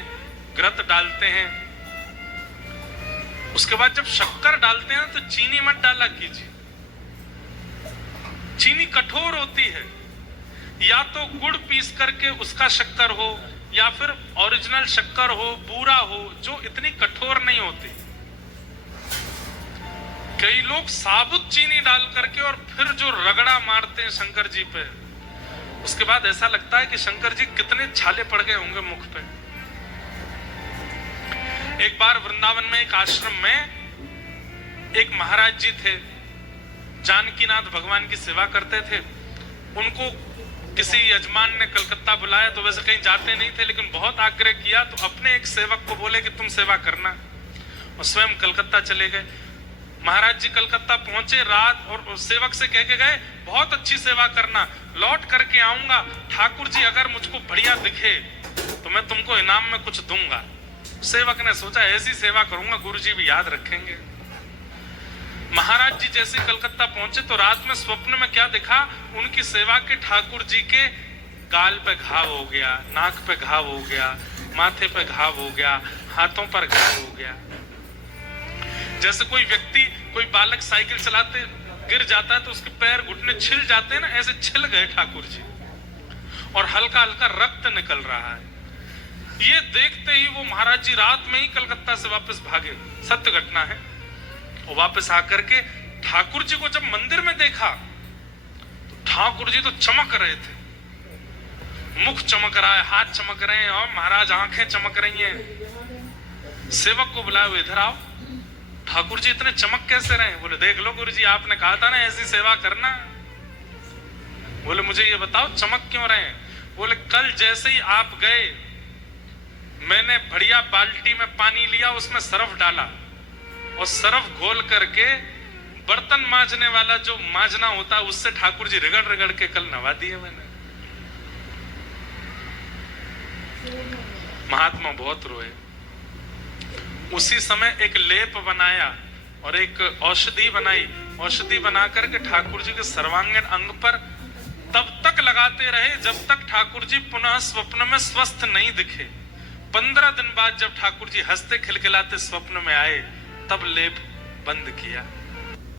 घृत डालते हैं। उसके बाद जब शक्कर डालते हैं तो चीनी मत डाला कीजिए, चीनी कठोर होती है। या तो गुड़ पीस करके उसका शक्कर हो या फिर ओरिजिनल शक्कर हो, बूरा हो, जो इतनी कठोर नहीं होती। कई लोग साबुत चीनी डाल करके और फिर जो रगड़ा मारते हैं शंकर जी पे, उसके बाद ऐसा लगता है कि शंकर जी कितने छाले पड़ गए होंगे मुख पे। एक बार वृंदावन में एक आश्रम में एक महाराज जी थे, जानकीनाथ भगवान की सेवा करते थे। उनको किसी यजमान ने कलकत्ता बुलाया, तो वैसे कहीं जाते नहीं थे लेकिन बहुत आग्रह किया, तो अपने एक सेवक को बोले कि तुम सेवा करना। और स्वयं कलकत्ता चले गए। महाराज जी कलकत्ता पहुंचे रात, और सेवक से कह के गए बहुत अच्छी सेवा करना, लौट करके आऊंगा, ठाकुर जी अगर मुझको बढ़िया दिखे तो मैं तुमको इनाम में कुछ दूंगा। सेवक ने सोचा ऐसी सेवा करूंगा गुरु जी भी याद रखेंगे। महाराज जी जैसे कलकत्ता पहुंचे तो रात में स्वप्न में क्या दिखा, उनकी सेवा के ठाकुर जी के गाल पे घाव हो गया, नाक पे घाव हो गया, माथे पे घाव हो गया, हाथों पर घाव हो गया। जैसे कोई व्यक्ति, कोई बालक साइकिल चलाते गिर जाता है तो उसके पैर घुटने छिल जाते हैं ना, ऐसे छिल गए ठाकुर जी, और हल्का हल्का रक्त निकल रहा है। ये देखते ही वो महाराज जी रात में ही कलकत्ता से वापस भागे, सत्य घटना है। और वापस आकर के ठाकुर जी को जब मंदिर में देखा तो ठाकुर जी तो चमक रहे थे, मुख चमक रहा है, हाथ चमक रहे हैं, और महाराज आंखें चमक रही हैं। सेवक को बुलाओ, इधर आओ, ठाकुर जी इतने चमक कैसे रहे? बोले देख लो गुरु जी, आपने कहा था ना ऐसी सेवा करना। बोले मुझे ये बताओ चमक क्यों रहे? बोले कल जैसे ही आप गए मैंने बढ़िया बाल्टी में पानी लिया, उसमें सरफ डाला, और सरफ घोल करके बर्तन मांजने वाला जो मांजना होता है उससे ठाकुर जी रगड़ रगड़ के कल नवा दिए मैंने। महात्मा बहुत रोए। उसी समय एक लेप बनाया और एक औषधि बनाई, औषधि बना करके ठाकुर जी के सर्वांगीण अंग पर तब तक लगाते रहे जब तक ठाकुर जी पुनः स्वप्न में स्वस्थ नहीं दिखे। 15 दिन बाद जब ठाकुर जी हंसते खिलखिलाते स्वप्न में आए तब लेप बंद किया।